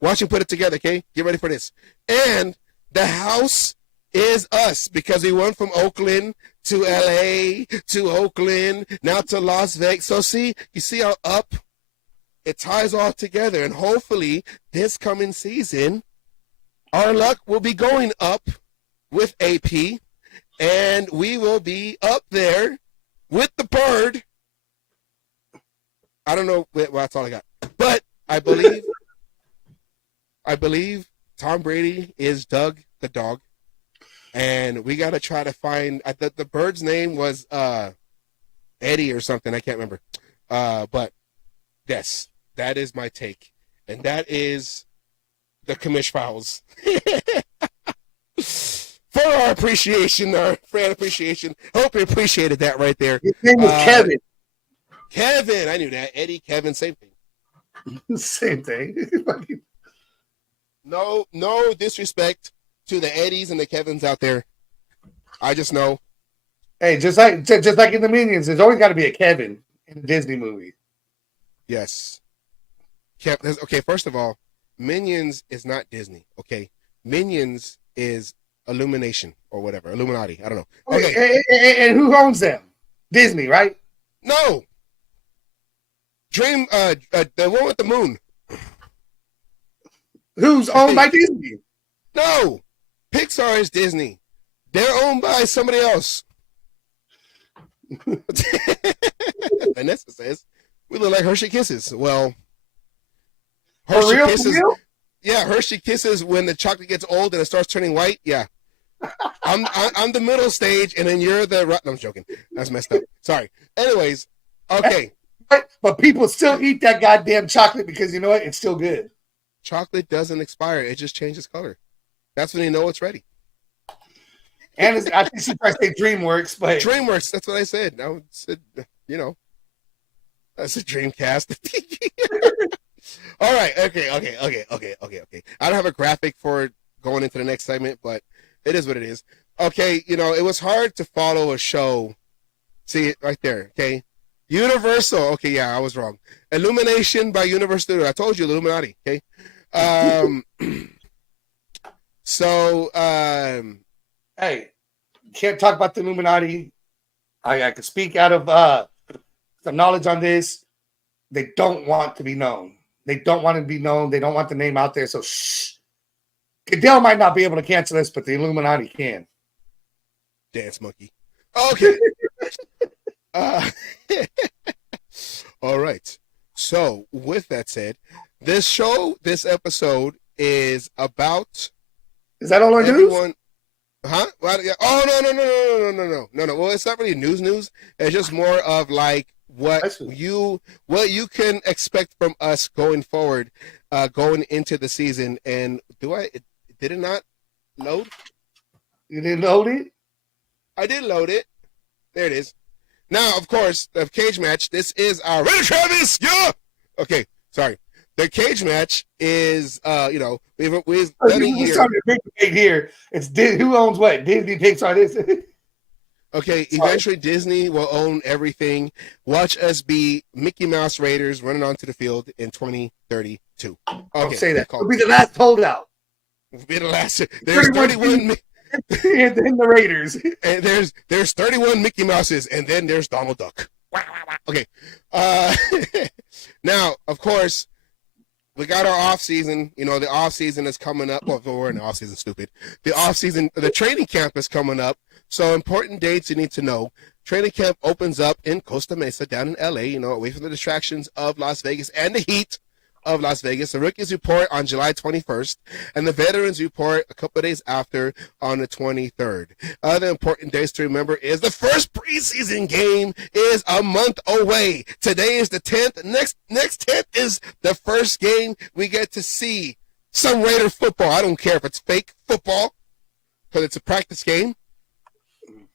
watch him put it together. Okay, get ready for this. And the house is us, because we went from Oakland to LA to Oakland, now to Las Vegas. So you see how up it ties all together, and hopefully this coming season, our luck will be going up with AP. And we will be up there with the bird. I don't know. Well, that's all I got. But I believe Tom Brady is Doug the dog. And we got to try to find, the bird's name was Eddie or something. I can't remember. But yes, that is my take. And that is the Commish Files. For our appreciation, our fan appreciation. Hope you appreciated that right there. His name was Kevin. Kevin, I knew that. Eddie, Kevin, same thing. Same thing. No disrespect to the Eddies and the Kevins out there. I just know. Hey, just like in the Minions, there's always got to be a Kevin in a Disney movie. Yes. Okay, first of all, Minions is not Disney. Okay, Minions is Illumination or whatever, Illuminati. I don't know. Okay, and who owns them? Disney, right? No. The one with the moon. Who's owned by Disney? No, Pixar is Disney. They're owned by somebody else. Vanessa says we look like Hershey Kisses. Well, Hershey For Kisses. real? Yeah, Hershey Kisses when the chocolate gets old and it starts turning white. Yeah, I'm the middle stage, and then you're the. No, I'm joking. That's messed up. Sorry. Anyways, okay. But people still eat that goddamn chocolate because you know what? It's still good. Chocolate doesn't expire; it just changes color. That's when you know it's ready. And I think she tried to say DreamWorks, but DreamWorks. That's what I said. Now said, that's a Dreamcast. All right. Okay. I don't have a graphic for going into the next segment, but it is what it is. Okay. It was hard to follow a show. See it right there. Okay. Universal. Okay. Yeah, I was wrong. Illumination by Universal. I told you, Illuminati. Okay. hey, can't talk about the Illuminati. I can speak out of some knowledge on this. They don't want to be known. They don't want to be known. They don't want the name out there. So shh. Goodell might not be able to cancel this, but the Illuminati can. Dance monkey. Okay. All right. So with that said, this episode is about. Is that all our news? Huh? Oh no. Well, it's not really news. It's just more of like what you can expect from us going forward, going into the season. And did it not load? You didn't load it? I did load it. There it is. Now, of course, the cage match. This is our Raider Travis. Yeah. Okay. Sorry. The cage match is, we've done a year. Here. It's who owns what? Disney, Pixar, this. Okay, eventually Disney will own everything. Watch us be Mickey Mouse Raiders running onto the field in 2032. Okay, don't say that. It'll be the last holdout. It'll be the last. There's 31. And then the Raiders. And there's 31 Mickey Mouses, and then there's Donald Duck. Okay. Now, of course, we got our off season. The off season is coming up. Well, we're in the off season, stupid. The off season, the training camp is coming up. So important dates you need to know. Training camp opens up in Costa Mesa down in LA, away from the distractions of Las Vegas and the heat of Las Vegas. The rookies report on July 21st, and the veterans report a couple of days after on the 23rd. Other important dates to remember is the first preseason game is a month away. Today is the 10th. Next 10th is the first game we get to see some Raider football. I don't care if it's fake football because it's a practice game.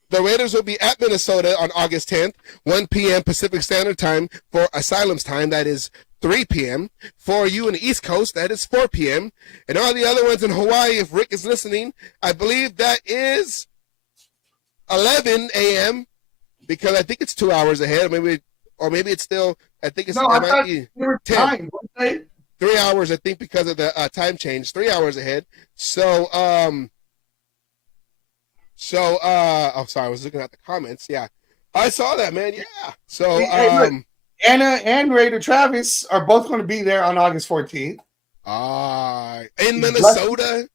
The Raiders will be at Minnesota on August 10th, 1 p.m. Pacific Standard Time for Asylum's time. That is 3 p.m. For you in the East Coast, that is 4 p.m. And all the other ones in Hawaii, if Rick is listening, I believe that is 11 a.m. because I think it's 2 hours ahead. Or maybe it's still, I think it's, no, it might be 10. Time, 3 hours, I think, because of the time change. 3 hours ahead. So, sorry, I was looking at the comments. Yeah, I saw that, man. Yeah. So, look, Anna and Raider Travis are both going to be there on August 14th. In Minnesota.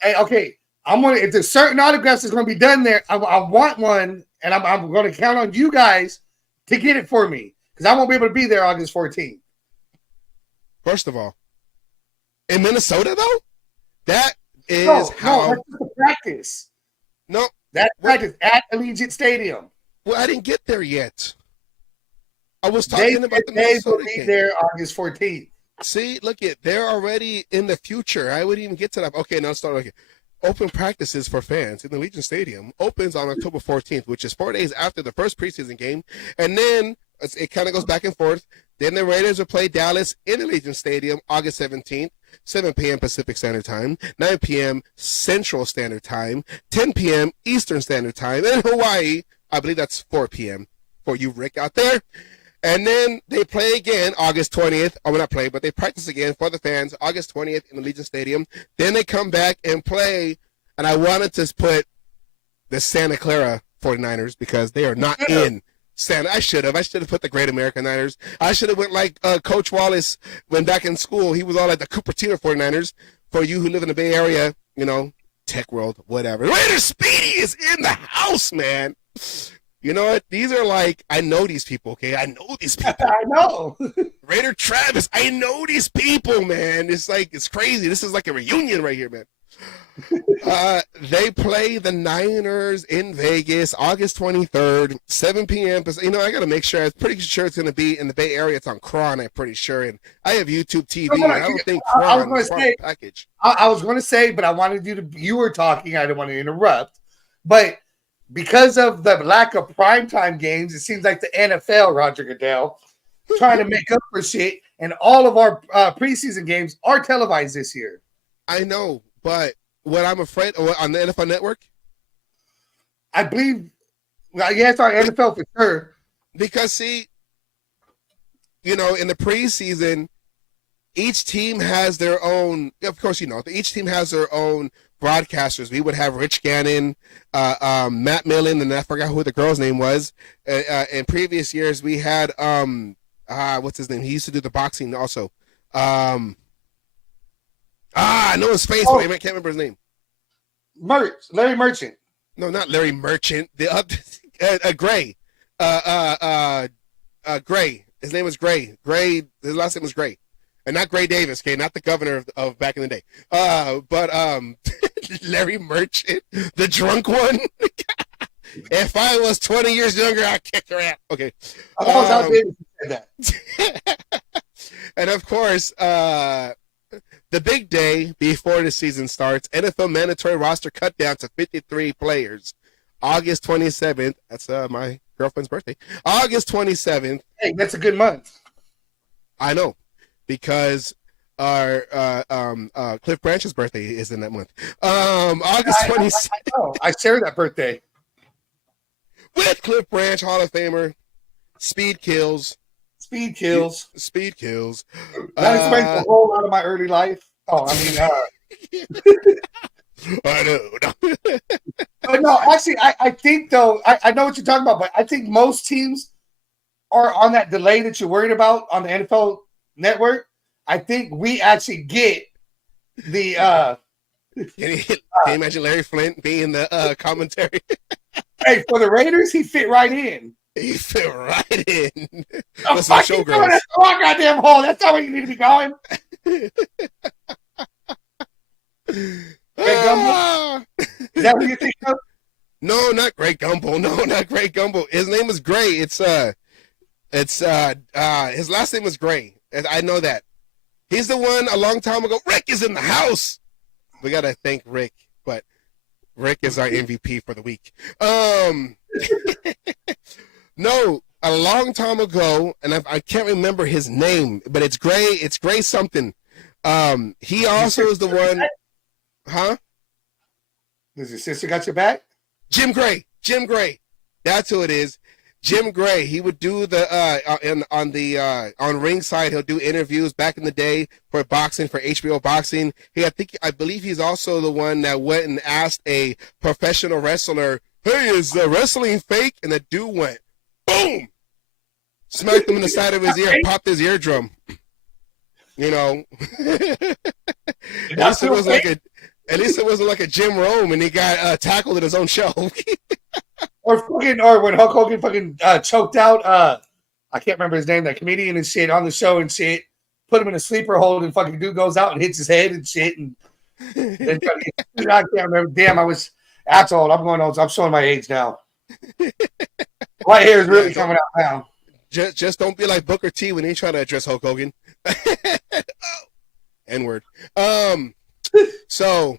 Hey, okay. If there's certain autographs that's going to be done there, I want one, and I'm going to count on you guys to get it for me because I won't be able to be there August 14th. First of all, in Minnesota, though, that is that's the practice. No, that's practice at Allegiant Stadium. Well, I didn't get there yet. I was talking about the Minnesota game. There August 14th. See, look at they're already in the future. I wouldn't even get to that. Okay, now start. Okay. Open practices for fans in the Allegiant Stadium opens on October 14th, which is 4 days after the first preseason game, and then it kind of goes back and forth. Then the Raiders will play Dallas in Allegiant Stadium August 17th, 7 p.m. Pacific Standard Time, 9 p.m. Central Standard Time, 10 p.m. Eastern Standard Time, and in Hawaii, I believe that's 4 p.m. for you, Rick, out there. And then they play again August 20th. Oh, well, not play, but they practice again for the fans August 20th in Allegiant Stadium. Then they come back and play, and I wanted to put the Santa Clara 49ers because they are not in Santa. I should have put the Great American Niners. I should have went like Coach Wallace when back in school. He was all like the Cupertino 49ers. For you who live in the Bay Area, you know, Tech World, whatever. Raider Speedy is in the house, man. You know what? These are like, I know these people, okay? I know these people. I know. Raider Travis, I know these people, man. It's like, it's crazy. This is like a reunion right here, man. They play the Niners in Vegas, August 23rd, 7 p.m. You know, I got to make sure. I'm pretty sure it's going to be in the Bay Area. It's on Cron, I'm pretty sure. And I have YouTube TV. And I don't think Cron I was going to say, package. I was going to say, but I wanted you were talking. I didn't want to interrupt. But because of the lack of primetime games, it seems like the NFL, Roger Goodell, trying to make up for shit. And all of our preseason games are televised this year. I know, but what I'm afraid on the NFL Network, I believe, well, yes, our NFL for sure. Because see, you know, in the preseason, each team has their own. Of course, you know, each team has their own broadcasters. We would have Rich Gannon, Matt Millen, and I forgot who the girl's name was. In previous years, we had what's his name? He used to do the boxing also. I know his face, but I can't remember his name. Larry Merchant. No, not Larry Merchant. The Gray. Gray. His name was Gray. Gray. His last name was Gray, and not Gray Davis. Okay, not the governor of back in the day. But Larry Merchant, the drunk one. If I was 20 years younger, I'd kick your ass. Okay. I was out there who said that. And of course, the big day before the season starts, NFL mandatory roster cut down to 53 players. August 27th. That's my girlfriend's birthday. August 27th. Hey, that's a good month. I know, because our Cliff Branch's birthday is in that month. August 27th. I know. I share that birthday. With Cliff Branch, Hall of Famer. Speed kills. Speed kills. Speed kills. That explains a whole lot of my early life. Oh, I mean, I know. but no, actually, I think though, I know what you're talking about, but I think most teams are on that delay that you're worried about on the NFL Network. I think we actually get the. Can you imagine Larry Flint being the commentary? Hey, for the Raiders, he fit right in. He fit right in. Oh, Listen, showgirls. That's the wrong goddamn hole. That's not where you need to be going. Greg Gumbel? Is that what you think of? No, not Greg Gumbel. No, not Greg Gumbel. His name is Gray. It's his last name is Gray. I know that. He's the one a long time ago. Rick is in the house. We gotta thank Rick, but Rick is our MVP for the week. No, a long time ago, and I can't remember his name, but it's Gray. It's Gray something. He also is the one. Huh? Does your sister got your back? Jim Gray. Jim Gray. That's who it is. Jim Gray. He would do the on Ringside. He'll do interviews back in the day for boxing, for HBO Boxing. I believe he's also the one that went and asked a professional wrestler, "Hey, is wrestling fake?" And the dude went, boom, smacked him in the side of his ear, popped his eardrum. You know, at least it wasn't like a Jim Rome, and he got tackled at his own show. or when Hulk Hogan fucking choked out I can't remember his name, that comedian and shit on the show and shit, put him in a sleeper hold, and fucking dude goes out and hits his head and shit, and then fucking, I can't remember. Damn, that's old. I'm going old. I'm showing my age now. My hair is really coming out now. Just don't be like Booker T when he try to address Hulk Hogan. N-word. So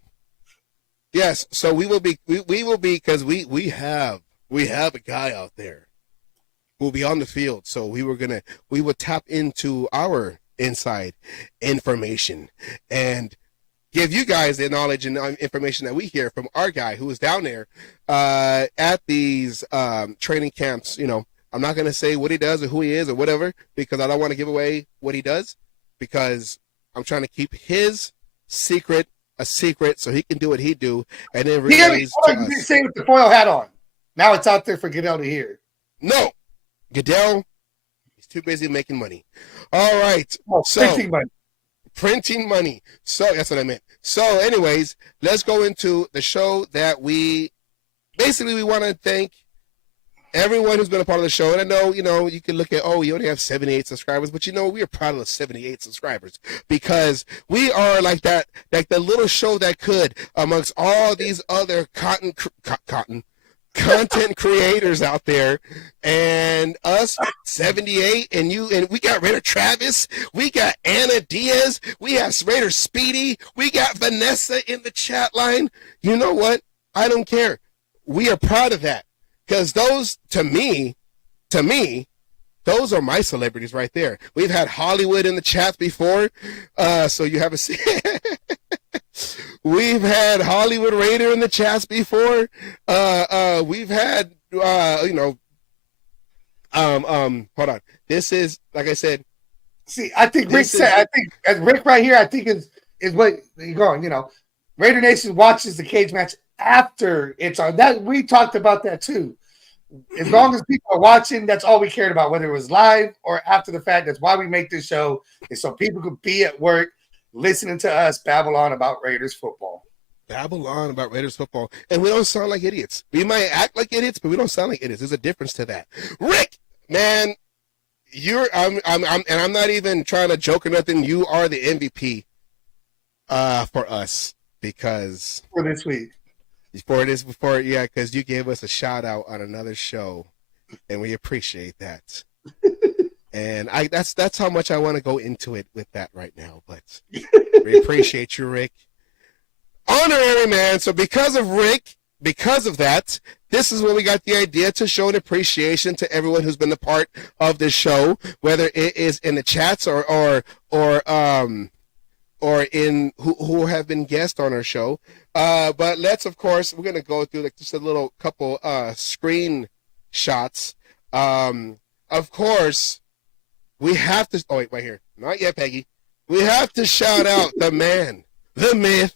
yes, so we will be because we have a guy out there who will be on the field. So we would tap into our inside information and give you guys the knowledge and information that we hear from our guy who is down there at these training camps. You know, I'm not going to say what he does or who he is or whatever, because I don't want to give away what he does, because I'm trying to keep his secret a secret so he can do what he do. And then you didn't say with the foil hat on. Now it's out there for Goodell to hear. No, Goodell, he's too busy making money. All right. Oh, So printing money. So that's what I meant. So, anyways, let's go into the show that we want to thank everyone who's been a part of the show. And I know, you can look at, you only have 78 subscribers, but we are proud of the 78 subscribers because we are like the little show that could amongst all these other content creators out there, and us 78, and we got Raider Travis, we got Anna Diaz, we have Raider Speedy, we got Vanessa in the chat line. You know what? I don't care. We are proud of that because those, to me, those are my celebrities right there. We've had Hollywood in the chats before, so you haven't seen. We've had Hollywood Raider in the chats before. We've had, hold on. This is, like I said. See, I think Rick as Rick right here, I think is what you're going, Raider Nation watches the cage match after it's on. That we talked about that too. As long as people are watching, that's all we cared about, whether it was live or after the fact. That's why we make this show, is so people could be at work listening to us babble on about Raiders football. Babble on about Raiders football. And we don't sound like idiots. We might act like idiots, but we don't sound like idiots. There's a difference to that. Rick, man, I'm not even trying to joke or nothing. You are the MVP for us because for this week. Because you gave us a shout out on another show, and we appreciate that. And that's how much I want to go into it with that right now. But we appreciate you, Rick. Honorary man. So because of Rick, because of that, this is where we got the idea to show an appreciation to everyone who's been a part of this show, whether it is in the chats or in who have been guests on our show. But let's, of course, we're gonna go through just a little couple screen shots. Of course, we have to. Oh wait, right here. Not yet, Peggy. We have to shout out the man, the myth,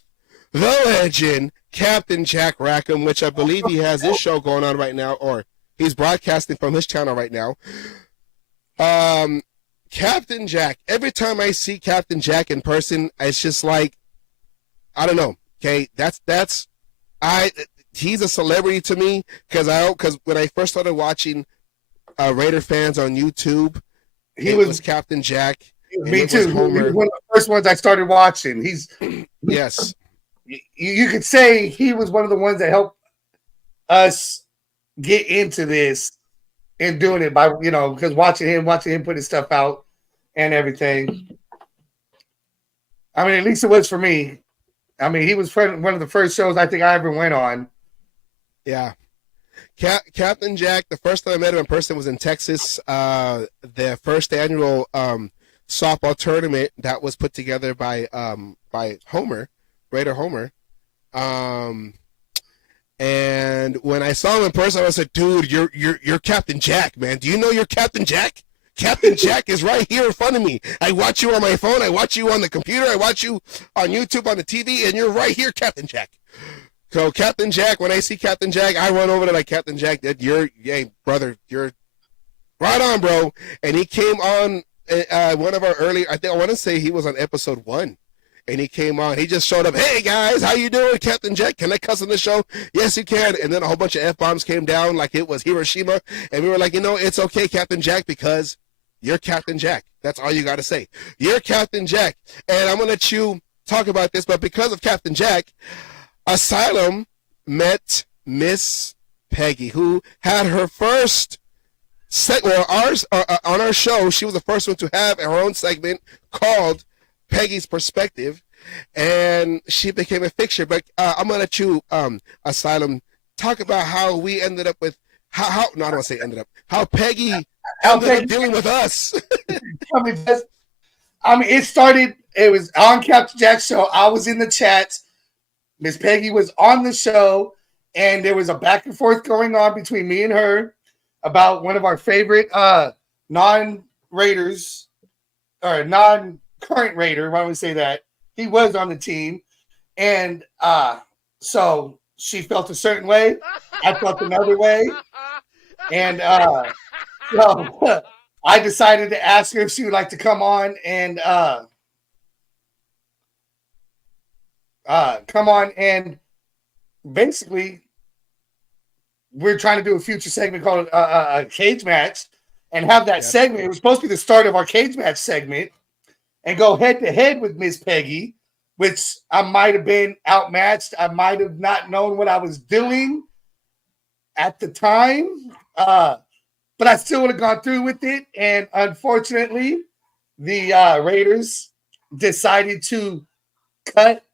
the legend, Captain Jack Rackham, which I believe he has this show going on right now, or he's broadcasting from his channel right now. Captain Jack. Every time I see Captain Jack in person, it's just like, I don't know. Okay, he's a celebrity to me because when I first started watching Raider fans on YouTube, it was Captain Jack. Me too. He was one of the first ones I started watching. Yes. You could say he was one of the ones that helped us get into this and doing it by, because watching him put his stuff out and everything. I mean, at least it was for me. I mean, he was one of the first shows I think I ever went on. Yeah. Captain Jack, the first time I met him in person was in Texas. The first annual softball tournament that was put together by Homer, Raider Homer. And when I saw him in person, I was like, dude, you're Captain Jack, man. Do you know you're Captain Jack? Captain Jack is right here in front of me. I watch you on my phone. I watch you on the computer. I watch you on YouTube, on the TV, and you're right here, Captain Jack. So Captain Jack, when I see Captain Jack, I run over to like, Captain Jack, hey, brother, you're right on, bro. And he came on one of our early, I want to say he was on episode 1. And he came on. He just showed up. Hey, guys, how you doing, Captain Jack? Can I cuss on the show? Yes, you can. And then a whole bunch of F-bombs came down like it was Hiroshima. And we were like, it's okay, Captain Jack, because you're Captain Jack. That's all you got to say. You're Captain Jack. And I'm going to let you talk about this, but because of Captain Jack, Asylum met Miss Peggy, who had her first on our show. She was the first one to have her own segment called Peggy's Perspective, and she became a fixture. But I'm going to let you, Asylum, talk about how we ended up with, how no, I don't want to say ended up, how Peggy ended up dealing with us. It was on Captain Jack's show. I was in the chats. Miss Peggy was on the show, and there was a back and forth going on between me and her about one of our favorite non-Raiders, or non-current Raider, why don't we say that? He was on the team. And so she felt a certain way. I felt another way. And So I decided to ask her if she would like to come on and basically we're trying to do a future segment called a cage match and have that segment. It was supposed to be the start of our cage match segment and go head to head with Miss Peggy, which I might have been outmatched. I might have not known what I was doing at the time. But I still would have gone through with it. And unfortunately, the Raiders decided to cut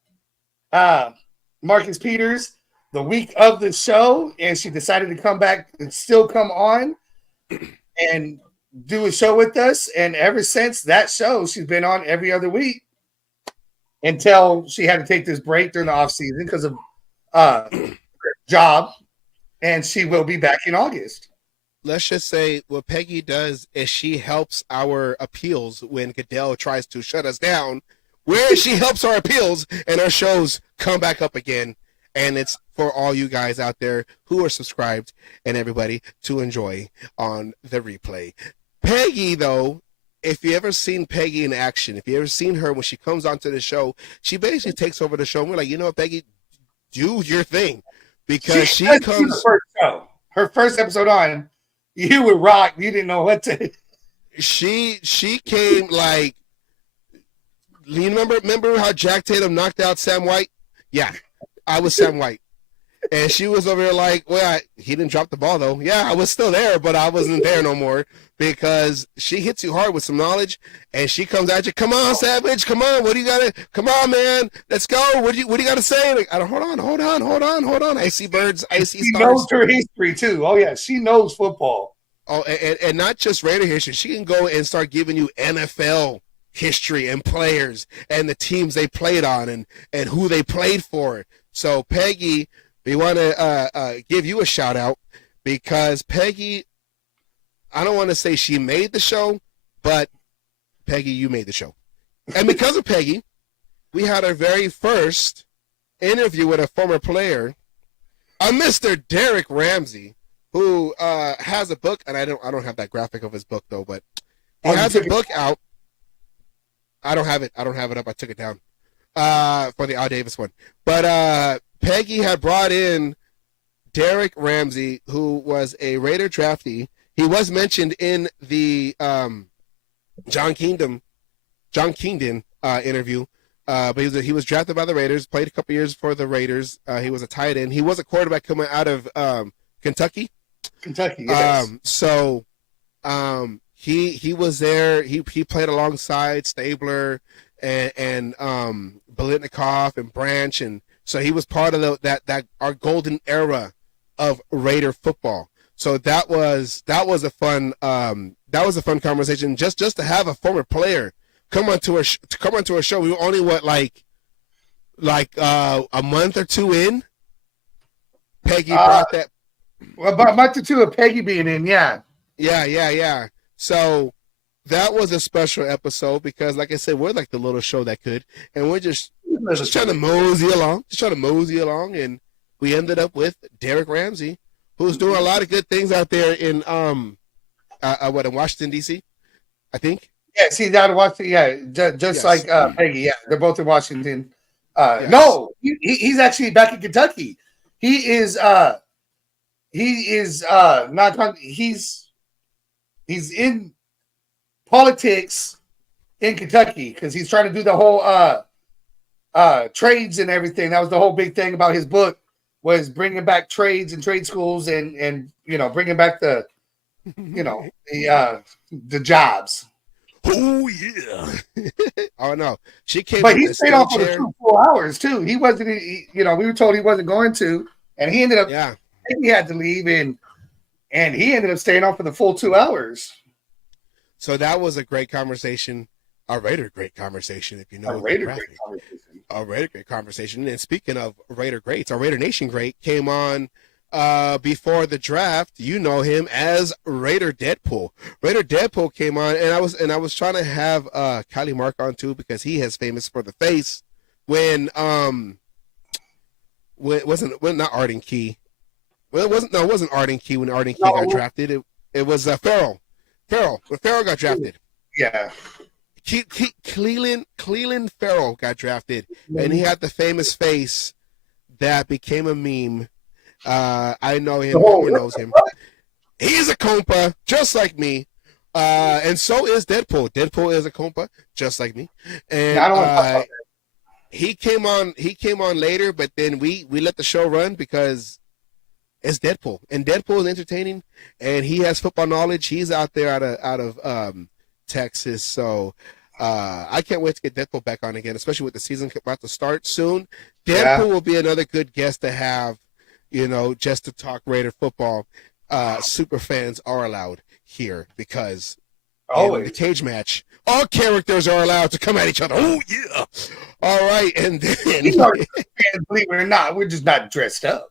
Marcus Peters the week of the show. And she decided to come back and still come on and do a show with us. And ever since that show, she's been on every other week until she had to take this break during the off season because of job. And she will be back in August. Let's just say what Peggy does is she helps our appeals when Goodell tries to shut us down, where she helps our appeals and our shows come back up again. And it's for all you guys out there who are subscribed and everybody to enjoy on the replay. Peggy, though, if you ever seen Peggy in action, if you ever seen her when she comes onto the show, she basically takes over the show. And we're like, you know what, Peggy, do your thing. Because she comes. Her first episode on, you were rocked. You didn't know what to. She came like. You remember how Jack Tatum knocked out Sam White? Yeah, I was Sam White, and she was over there like, well, he didn't drop the ball though. Yeah, I was still there, but I wasn't there no more because she hits you hard with some knowledge, and she comes at you. Come on, Savage. Come on. What do you gotta? Come on, man. Let's go. What do you gotta say? Like, hold on. I see birds. I see stars. She knows her history too. Oh yeah, she knows football. Oh, and not just Raider history. She can go and start giving you NFL history and players and the teams they played on and who they played for. So Peggy, we want to give you a shout out because Peggy, I don't want to say she made the show, but Peggy, you made the show. And because of Peggy, we had our very first interview with a former player, a Mr. Derek Ramsey, who has a book, and I don't have that graphic of his book though, but he has a book out. I don't have it up. I took it down for the Al Davis one. But Peggy had brought in Derek Ramsey, who was a Raider draftee. He was mentioned in the John Kingdon interview, but he was drafted by the Raiders, played a couple years for the Raiders. He was a tight end. He was a quarterback coming out of Kentucky. Yes. He was there. He played alongside Stabler and Biletnikoff and Branch, and so he was part of that our golden era of Raider football. So that was a fun conversation just to have a former player come onto a show. We were only a month or two in. Peggy brought that. Well, about a month or two of Peggy being in, yeah. Yeah. So that was a special episode because, like I said, we're like the little show that could, and we're just trying to mosey along, and we ended up with Derek Ramsey, who's doing a lot of good things out there in in Washington D.C. I think. Yeah, see down in Washington. Yeah, just yes. Like Peggy. Yeah, they're both in Washington. Yes. No, he's actually back in Kentucky. He's in politics in Kentucky because he's trying to do the whole trades and everything. That was the whole big thing about his book, was bringing back trades and trade schools and bringing back the jobs. Oh yeah. Oh no, she came. But he stayed on for the 2 full hours too. He wasn't. We were told he wasn't going to, and he ended up. Yeah. He had to leave, and he ended up staying on for the full 2 hours. So that was a great conversation. A Raider great conversation, if you know. A Raider great conversation. A Raider great conversation. And speaking of Raider greats, our Raider Nation great came on before the draft. You know him as Raider Deadpool. Raider Deadpool came on, and I was trying to have Kylie Mark on too because he is famous for the face. When not Arden Key. Well, it wasn't Arden Key when Arden Key got drafted. It was Farrell. Farrell. When Farrell got drafted. Yeah. Cleveland Farrell got drafted, and he had the famous face that became a meme. I know him. Everyone knows him. He's a compa, just like me. And so is Deadpool. Deadpool is a compa, just like me. And I don't want to talk about that. he came on later, but then we let the show run because it's Deadpool. And Deadpool is entertaining, and he has football knowledge. He's out there out of Texas. So I can't wait to get Deadpool back on again, especially with the season about to start soon. Deadpool will be another good guest to have, just to talk Raider football. Super fans are allowed here because in the cage match, all characters are allowed to come at each other. Oh yeah! All right, and then believe it or not, we're just not dressed up.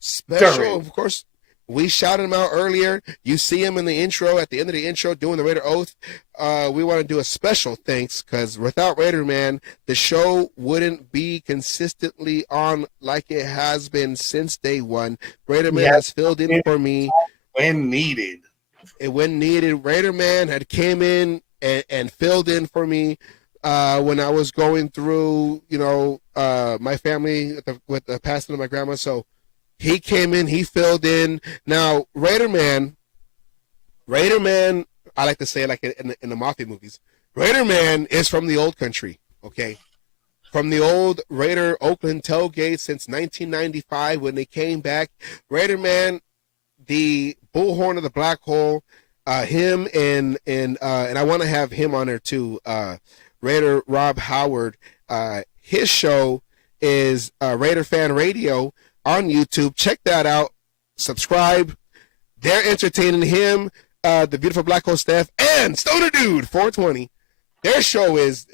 Special, of course. We shouted him out earlier. You see him in the intro, at the end of the intro, doing the Raider Oath. We want to do a special thanks because without Raider Man, the show wouldn't be consistently on like it has been since day one. Raider Man has filled in for me. When needed. When needed. Raider Man had came in and filled in for me when I was going through, my family with the passing of my grandma. So he came in, he filled in. Now, Raider Man, I like to say like in the Mafia movies, Raider Man is from the old country, okay? From the old Raider Oakland tailgate since 1995 when they came back. Raider Man, the bullhorn of the black hole, him and I want to have him on there too, Raider Rob Howard. His show is Raider Fan Radio on YouTube. Check that out. Subscribe. They're entertaining him, the Beautiful Black Hole staff, and Stoner Dude 420. Their show is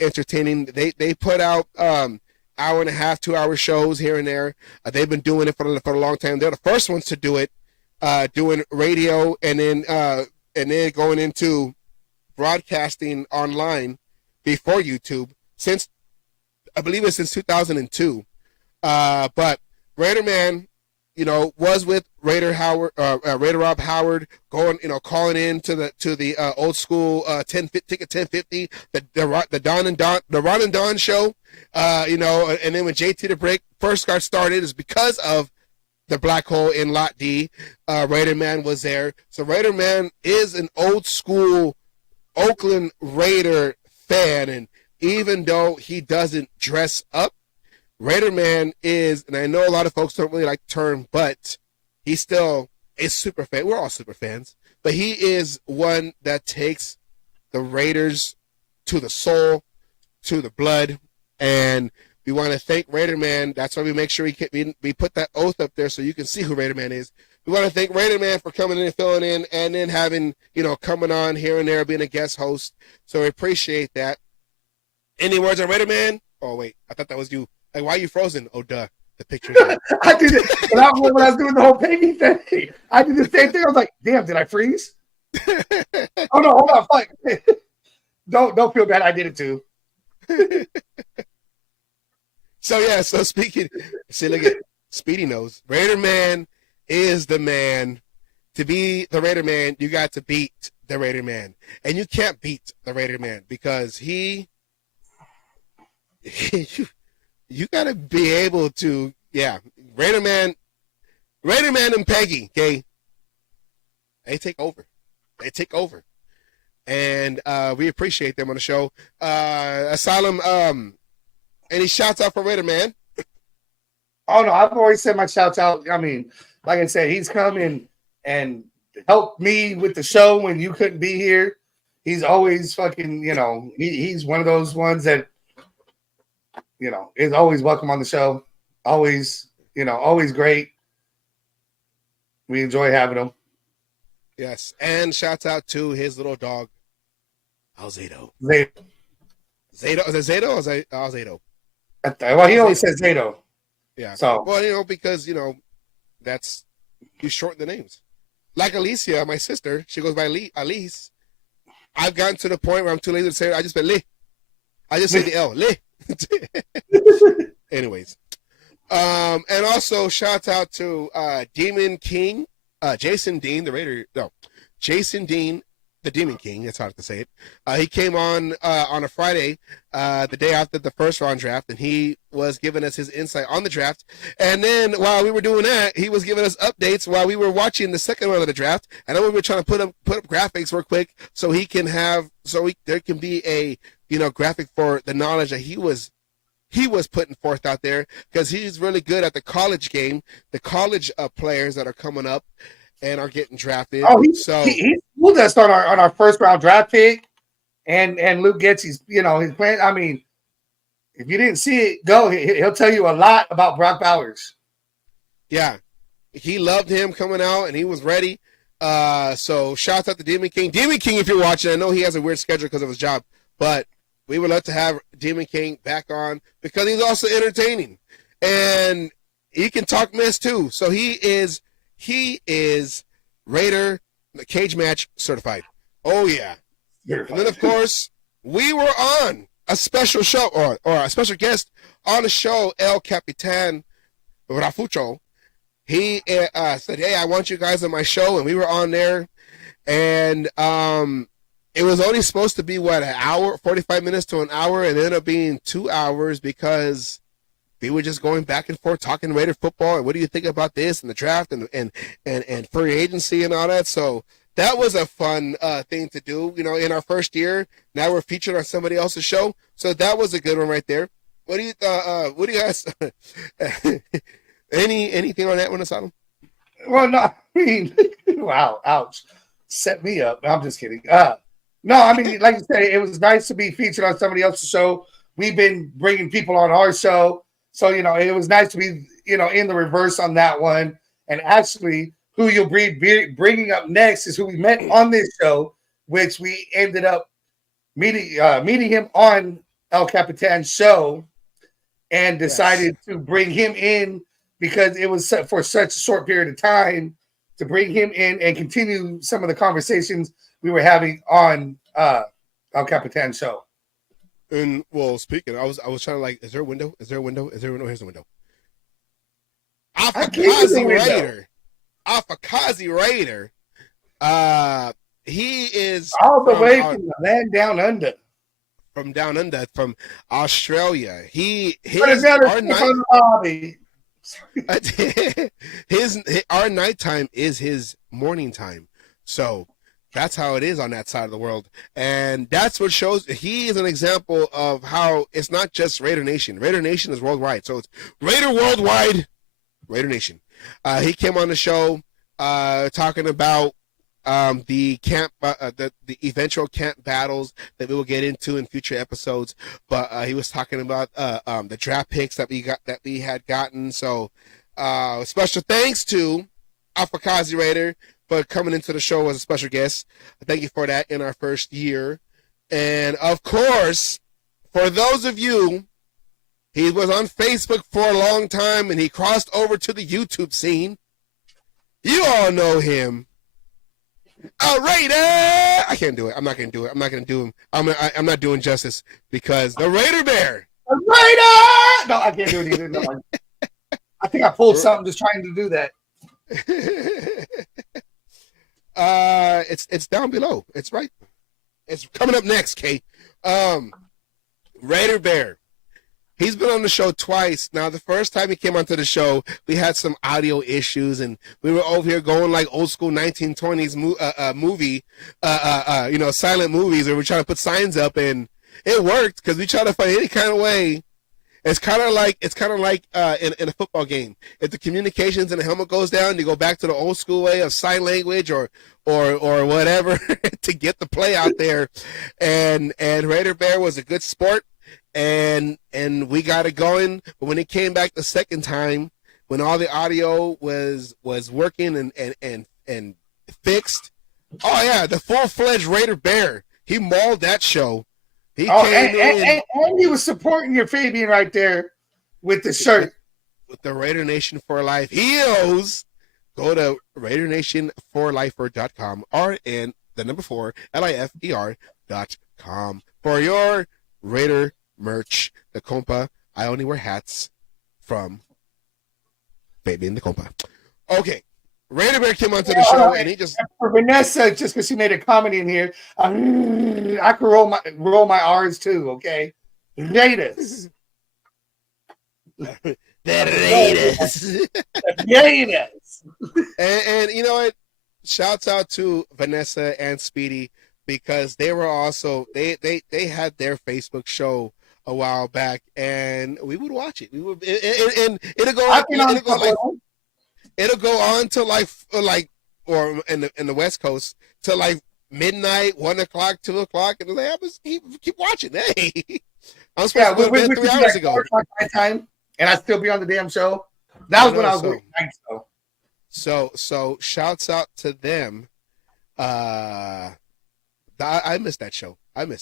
entertaining. They put out hour and a half, 2 hour shows here and there. They've been doing it for a long time. They're the first ones to do it, doing radio and then going into broadcasting online before YouTube since I believe it's since 2002. But Raider Man, was with Raider Rob Howard, calling in to the old school ticket 1050, the Ron and Don show, and then when JT the Break first got started is because of the black hole in Lot D. Raider Man was there, so Raider Man is an old school Oakland Raider fan, and even though he doesn't dress up, Raider Man is, and I know a lot of folks don't really like the term, but he still is super fan. We're all super fans, but he is one that takes the Raiders to the soul, to the blood, and we want to thank Raider Man. That's why we make sure we put that oath up there so you can see who Raider Man is. We want to thank Raider Man for coming in and filling in, and then having, coming on here and there, being a guest host. So we appreciate that. Any words on Raider Man? Oh, wait, I thought that was you. Like, why are you frozen? Oh, duh. The picture. I did it. When I was doing the whole Peggy thing, I did the same thing. I was like, damn, did I freeze? Oh, no, hold on. Fuck. Don't feel bad. I did it too. So speaking, see, look at Speedy knows. Raider Man is the man. To be the Raider Man, you got to beat the Raider Man. And you can't beat the Raider Man because you got to be able to, Raider Man and Peggy, okay? They take over. And we appreciate them on the show. Asylum, any shouts out for Raider Man? Oh, no, I've always said my shouts out. I mean, like I said, he's come in and helped me with the show when you couldn't be here. He's always fucking, he's one of those ones that, is always welcome on the show. Always, always great. We enjoy having him. Yes. And shouts out to his little dog, Alzado. Zato. Zato? Is it Zato or Alzado? Well, he always says Zato. Yeah. So, well, because, that's, you shorten the names. Like Alicia, my sister, she goes by Alice. I've gotten to the point where I'm too lazy to say it. I just say Lee. I just say the L. Lee. Anyways. And also shout out to Demon King, Jason Dean, the Raider. No, Jason Dean, the Demon King. That's hard to say it. He came on a Friday, the day after the first round draft, and he was giving us his insight on the draft. And then while we were doing that, he was giving us updates while we were watching the second round of the draft. And then we were trying to put up graphics real quick so there can be a graphic for the knowledge that he was putting forth out there, because he's really good at the college game, the college players that are coming up and are getting drafted. Oh, he fooled us on our first round draft pick, and Luke gets his plan. I mean, if you didn't see it, he'll tell you a lot about Brock Bowers. Yeah, he loved him coming out, and he was ready. So shouts out to Demon King. Demon King, if you're watching, I know he has a weird schedule because of his job, but we would love to have Demon King back on because he's also entertaining, and he can talk mess too. So he is Raider cage match certified. Oh yeah. And then of course we were on a special show or a special guest on the show, El Capitan Rafucho. He said, "Hey, I want you guys on my show," and we were on there, and it was only supposed to be an hour, 45 minutes to an hour, and it ended up being 2 hours because we were just going back and forth talking Raider football and what do you think about this and the draft and free agency and all that. So that was a fun thing to do, in our first year. Now we're featured on somebody else's show, so that was a good one right there. What do you guys anything on that one, Asylum? Well, no, I mean, wow, ouch, set me up. I'm just kidding. No, I mean, like you said, it was nice to be featured on somebody else's show. We've been bringing people on our show, so it was nice to be in the reverse on that one. And actually, who you'll be bringing up next is who we met on this show, which we ended up meeting him on El Capitan's show, and decided to bring him in because it was for such a short period of time to bring him in and continue some of the conversations we were having on El Capitan's show. And well, speaking, I was trying to is there a window? Is there a window? Is there a window? Here's the window. Afakazi Raider. He is all the way from the land down under. From down under, from Australia. Our nighttime is his morning time. So that's how it is on that side of the world. And that's what shows he is an example of how it's not just Raider Nation. Raider Nation is worldwide. So it's Raider Worldwide, Raider Nation. He came on the show talking about the camp, the eventual camp battles that we will get into in future episodes. But he was talking about the draft picks that we had gotten. So special thanks to Afakazi Raider for coming into the show as a special guest. Thank you for that in our first year. And of course, for those of you, he was on Facebook for a long time and he crossed over to the YouTube scene. You all know him. Raider! I can't do it. I'm not going to do it. I'm not going to do him. I'm not doing justice because the Raider Bear. The Raider! No, I can't do it either. No, I think I pulled something just trying to do that. It's down below. It's right. It's coming up next, Kate. Raider Bear. He's been on the show twice. Now, the first time he came onto the show, we had some audio issues, and we were over here going like old school 1920s movie, silent movies, where we're trying to put signs up, and it worked because we try to find any kind of way. It's kind of like in a football game. If the communications and the helmet goes down, you go back to the old school way of sign language or whatever to get the play out there. And Raider Bear was a good sport. And we got it going, but when it came back the second time, when all the audio was working and fixed, oh yeah, the full-fledged Raider Bear, he mauled that show. He came in, and he was supporting your Fabian right there with the shirt with the Raider Nation for Life heels. Go to RaiderNation4Lifer.com, RN the number 4 LIFER.com for your Raider merch. The compa. I only wear hats from Fabian the compa. Okay, Raider Bear came onto the show, and he just for Vanessa, just because she made a comment in here, I can roll my R's too. Okay, Raiders. the Raiders. Raiders. And you know what? Shouts out to Vanessa and Speedy because they were also they had their Facebook show a while back, and we would watch it. We would, and it'll go on to like or in the West Coast to like midnight, 1 o'clock, 2 o'clock, and like, I was keep watching. Hey, I was supposed to go to bed 3 hours ago. My time, and I'd still be on the damn show. That was when I was doing night show. So shouts out to them. I missed that show. Oh,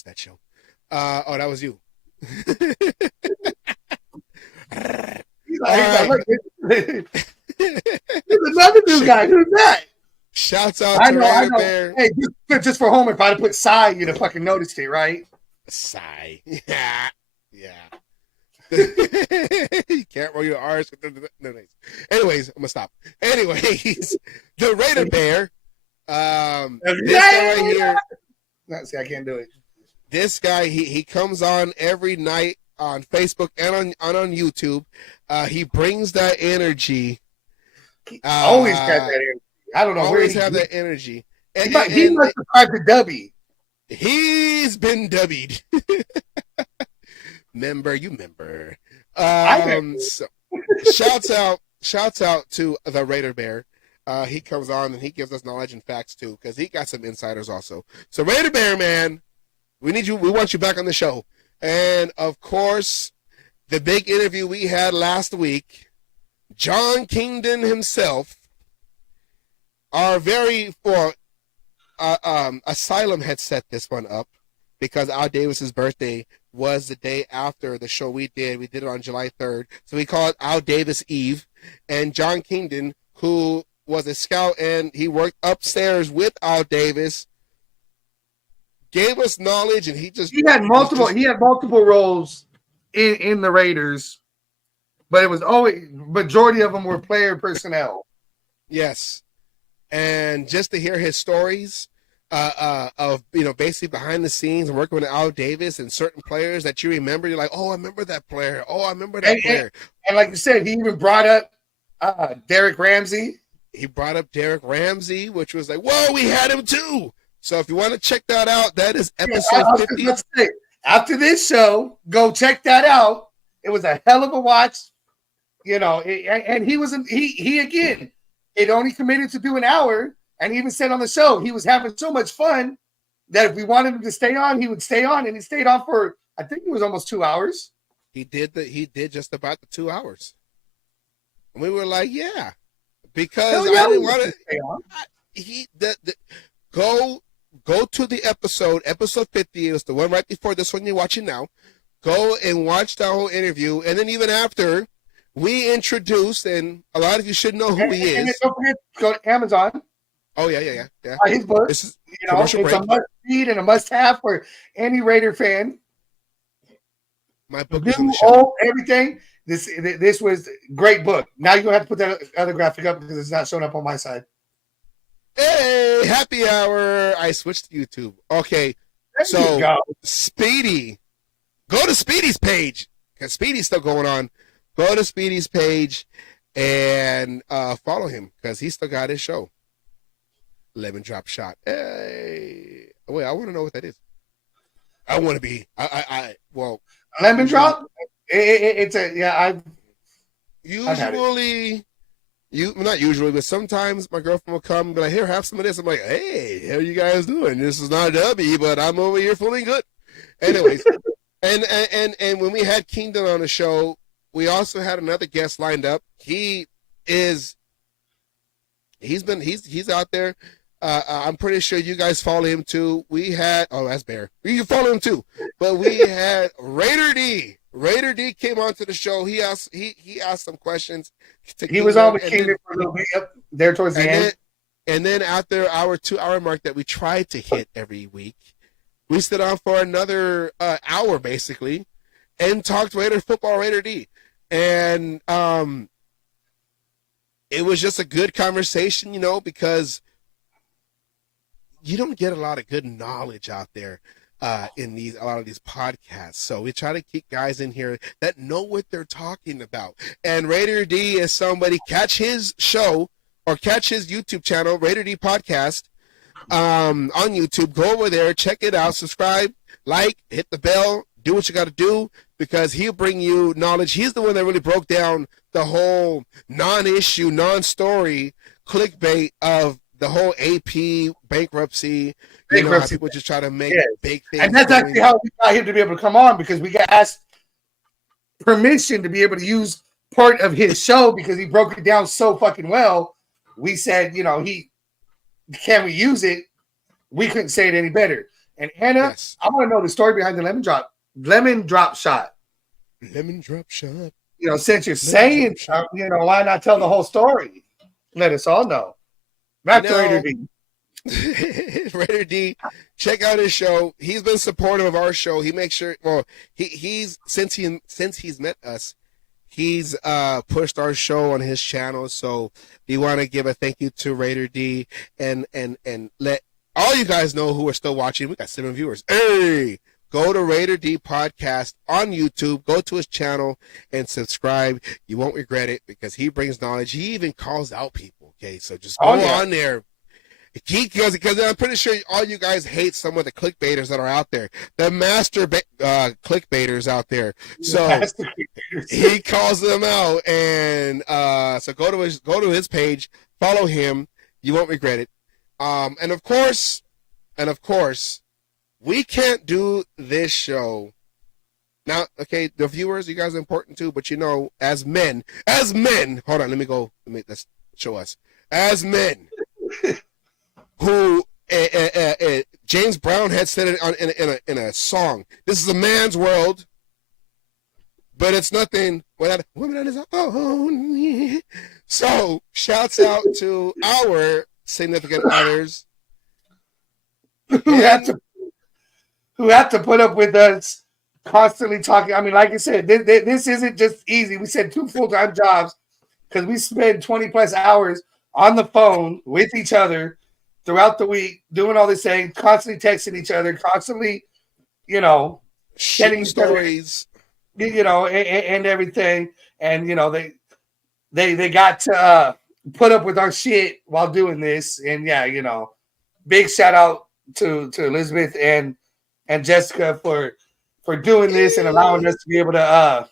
that was you. There's another new guy. Who's that? Shouts out to Raider Bear. Hey, just for Homer, if I'd have put Psy, you'd have fucking noticed it, right? Psy. Yeah. You can't roll your R's. No. Anyways, I'm gonna stop. Anyways, the Raider Bear. This guy right here. See, I can't do it. This guy, he comes on every night on Facebook and on YouTube. He brings that energy. Always got that energy. I don't know. Always have that energy. He must subscribe to Dubby. He's been dubbied. You member. So, shouts out to the Raider Bear. He comes on and he gives us knowledge and facts too, because he got some insiders also. So Raider Bear, man, we need you. We want you back on the show. And of course, the big interview we had last week, John Kingdon himself, our very Asylum had set this one up because Al Davis's birthday was the day after the show we did. We did it on July 3rd. So we call it Al Davis Eve. And John Kingdon, who was a scout and he worked upstairs with Al Davis, gave us knowledge, and he had multiple roles in the Raiders, but it was always majority of them were player personnel. Yes. And just to hear his stories of, basically behind the scenes and working with Al Davis and certain players that you remember, you're like, oh, I remember that player. Oh, I remember that player. And like you said, he even brought up Derek Ramsey. He brought up Derek Ramsey, which was like, whoa, we had him too. So if you want to check that out, that is episode 50. After this show, go check that out. It was a hell of a watch, and he again, it only committed to do an hour, and he even said on the show he was having so much fun that if we wanted him to stay on, he would stay on, and he stayed on for, I think it was almost 2 hours. He did just about the 2 hours. And we were like, yeah, because I didn't want to stay on. Go to the episode 50. It was the one right before this one you're watching now. Go and watch that whole interview, and then even after, we introduced, and a lot of you should know who he is. And don't forget to go to Amazon. Oh yeah. His book. This is it's a must read and a must have for any Raider fan. My book is on the shelf. Old, everything. This was a great book. Now you're gonna have to put that other graphic up because it's not showing up on my side. Hey, happy hour. I switched to YouTube. Okay. So Speedy. Go to Speedy's page. Because Speedy's still going on. Go to Speedy's page and follow him because he's still got his show. Lemon Drop Shot. Hey. Wait, I want to know what that is. I want to be. Lemon Drop? It's a, not usually, but sometimes my girlfriend will come and be like, here, have some of this. I'm like, hey, how are you guys doing? This is not a W, but I'm over here feeling good. Anyways, and when we had Kingdom on the show, we also had another guest lined up. He's out there. I'm pretty sure you guys follow him too. That's Bear. You can follow him too. But we had Raider D. Raider D came onto the show. He asked some questions. He was on with Kingdom for a little bit there towards the end. And then after our 2 hour mark that we tried to hit every week, we stood on for another hour basically and talked Raider football, Raider D. And it was just a good conversation, because you don't get a lot of good knowledge out there in a lot of these podcasts. So we try to keep guys in here that know what they're talking about. And Raider D is somebody. Catch his show or catch his YouTube channel, Raider D Podcast, on YouTube. Go over there, check it out, subscribe, like, hit the bell, do what you got to do, because he'll bring you knowledge. He's the one that really broke down the whole non-issue, non-story clickbait of the whole AP bankruptcy. How people just try to make big things. And that's actually how we got him to be able to come on, because we got asked permission to be able to use part of his show because he broke it down so fucking well. We said, can we use it? We couldn't say it any better. And Anna, yes. I want to know the story behind the lemon drop shot. Lemon drop shot. Since you're saying, why not tell the whole story? Let us all know. Back to Raider D. Raider D, check out his show. He's been supportive of our show. He makes sure. Well, he's since he's met us, he's pushed our show on his channel. So we want to give a thank you to Raider D and let all you guys know who are still watching. We got 7 viewers. Hey, go to Raider D Podcast on YouTube. Go to his channel and subscribe. You won't regret it because he brings knowledge. He even calls out people. Okay, so just go on there. Because I'm pretty sure all you guys hate some of the clickbaiters that are out there, the master clickbaiters out there. So he calls them out, and so go to his page, follow him. You won't regret it. And of course, we can't do this show now. Okay, the viewers, you guys are important too, but as men, hold on, let's show us as men. Who James Brown had said it in a song. This is a man's world, but it's nothing without a woman on his own. So, shouts out to our significant others who have to put up with us constantly talking. I mean, like I said, this isn't just easy. We said 2 full-time jobs because we spend 20 plus hours on the phone with each other throughout the week, doing all this thing, constantly texting each other, constantly, sharing stories, and everything. And, they got to put up with our shit while doing this. And yeah, big shout out to Elizabeth and Jessica for doing this and allowing us to be able to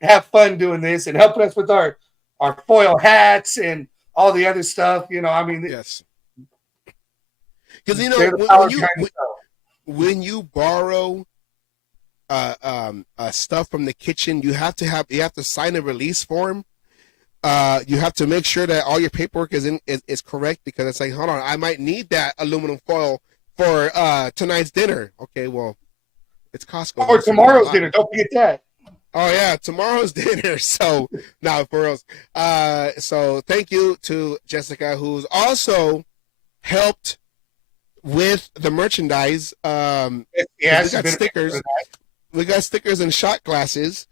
have fun doing this and helping us with our foil hats and all the other stuff. Yes. Because when you borrow stuff from the kitchen, you have to sign a release form. You have to make sure that all your paperwork is correct, because it's like, hold on, I might need that aluminum foil for tonight's dinner. Okay, well, it's Costco. Or tomorrow's dinner. Don't forget that. Oh yeah, tomorrow's dinner. So no, for reals. So thank you to Jessica, who's also helped with the merchandise. We got stickers. We got stickers and shot glasses.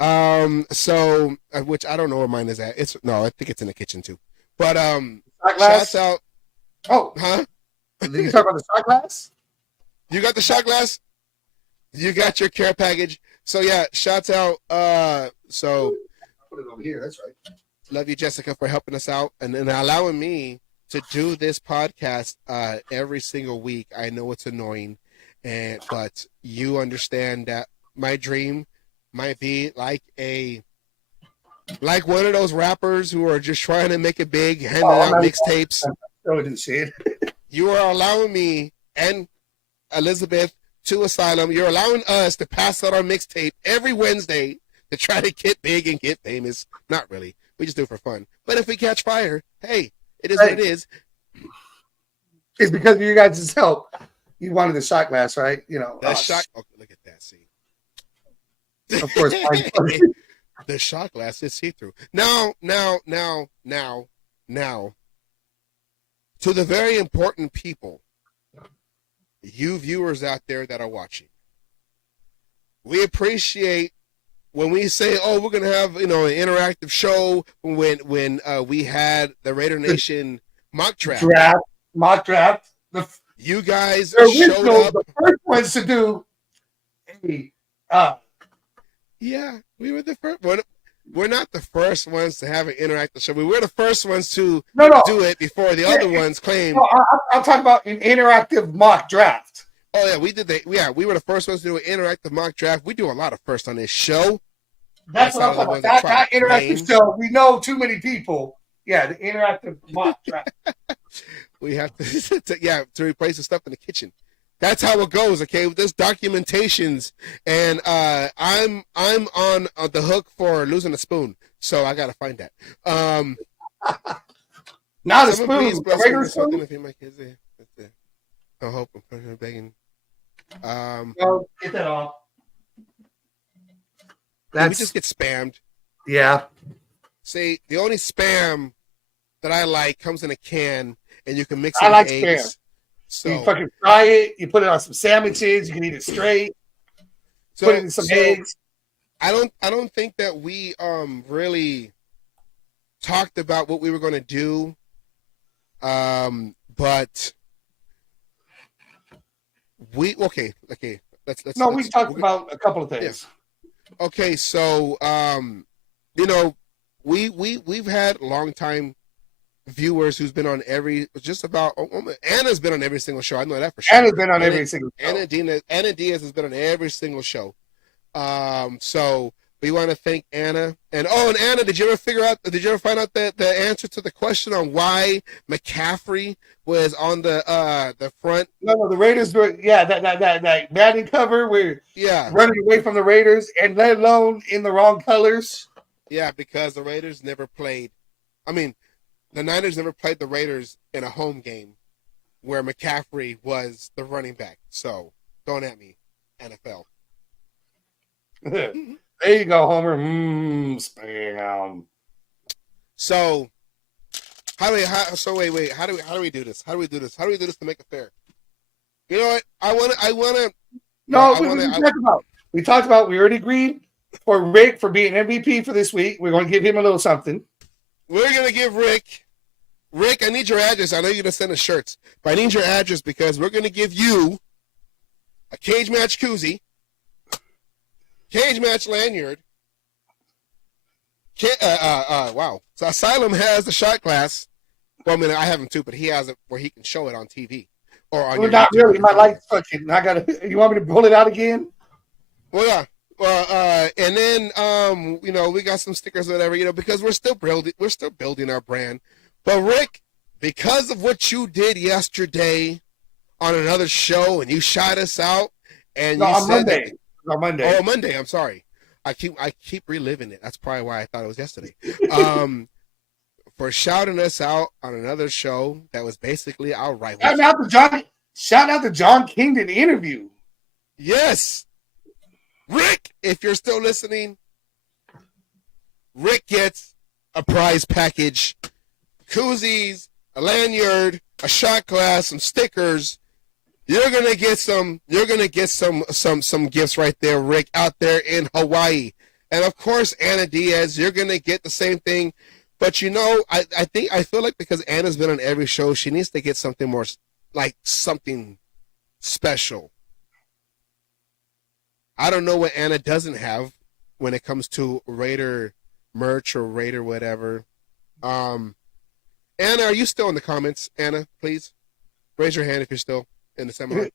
So which I don't know where mine is at. I think it's in the kitchen too. But shouts out. Oh, huh? Did you talk about the shot glass? You got the shot glass? You got your care package. So yeah, shouts out. So put it over here. That's right. Love you, Jessica, for helping us out and allowing me to do this podcast every single week. I know it's annoying, but you understand that my dream might be like one of those rappers who are just trying to make it big, handing out mixtapes. You are allowing me and Elizabeth to Asylum. You're allowing us to pass out our mixtape every Wednesday to try to get big and get famous. Not really. We just do it for fun. But if we catch fire, hey, it is what it is. It's because of you guys' help. You wanted the shot glass, right? The shot. Oh, look at that. See. Of course. The shot glass is see-through. Now. To the very important people, you viewers out there that are watching, we appreciate when we say, "Oh, we're gonna have an interactive show," when we had the Raider Nation mock draft, mock draft, you guys the showed original, up. the first ones to do Yeah, we were the first. We're not the first ones to have an interactive show. We were the first ones to do it before the other ones claimed. No, I'm talking about an interactive mock draft. Oh yeah, we did that. Yeah, we were the first ones to do an interactive mock draft. We do a lot of firsts on this show. That's what I'm talking about. That interactive show. We know too many people. Yeah, the interactive mock draft. We have to replace the stuff in the kitchen. That's how it goes, okay? There's documentations, and I'm on the hook for losing a spoon, so I gotta find that. Not a spoon, a regular spoon. If my kids there. I hope I'm begging. No, get that off. We just get spammed. Yeah. See, the only spam that I like comes in a can, and you can mix it I like with eggs. spam. So you fucking fry it. You put it on some sandwiches. You can eat it straight. Put it in some eggs. I don't think that we really talked about what we were going to do, but we Let's we talked about a couple of things. Yeah. Okay, so we've had long time viewers who's been on Anna's been on every single show. I know that for sure. Anna's been on every single show. Anna Diaz has been on every single show. So we want to thank Anna. And Anna, did you ever find out the answer to the question on why McCaffrey was on the front? No, the Raiders were that Madden cover where running away from the Raiders, and let alone in the wrong colors. Yeah, because the Raiders never played. I mean, the Niners never played the Raiders in a home game where McCaffrey was the running back. So don't at me, NFL. There you go, Homer. Spam. So how do we do this? How do we do this to make it fair? You know what? We talked about. We already agreed for Rick for being MVP for this week. We're going to give him a little something. We're going to give Rick, I need your address. I know you're going to send us shirts, but I need your address because we're going to give you a cage match koozie, cage match lanyard. Wow. So Asylum has the shot glass. Well, I mean, I have him too, but he has it where he can show it on TV or on. Well, not really. My light's fucking. You want me to pull it out again? Well, yeah. Well, and then we got some stickers or whatever, because we're still building our brand. But Rick, because of what you did yesterday on another show, and you shot us out, and on Monday. Oh, Monday. I'm sorry. I keep reliving it. That's probably why I thought it was yesterday. For shouting us out on another show that was basically our rival. Shout out to John Kingdon interview. Yes. Rick, if you're still listening, Rick gets a prize package, koozies, a lanyard, a shot glass, some stickers. You're gonna get some gifts right there, Rick, out there in Hawaii. And of course, Anna Diaz, you're gonna get the same thing. But I feel like because Anna's been on every show, she needs to get something more, like something special. I don't know what Anna doesn't have when it comes to Raider merch or Raider whatever. Anna, are you still in the comments? Anna, please raise your hand if you're still in the seminar.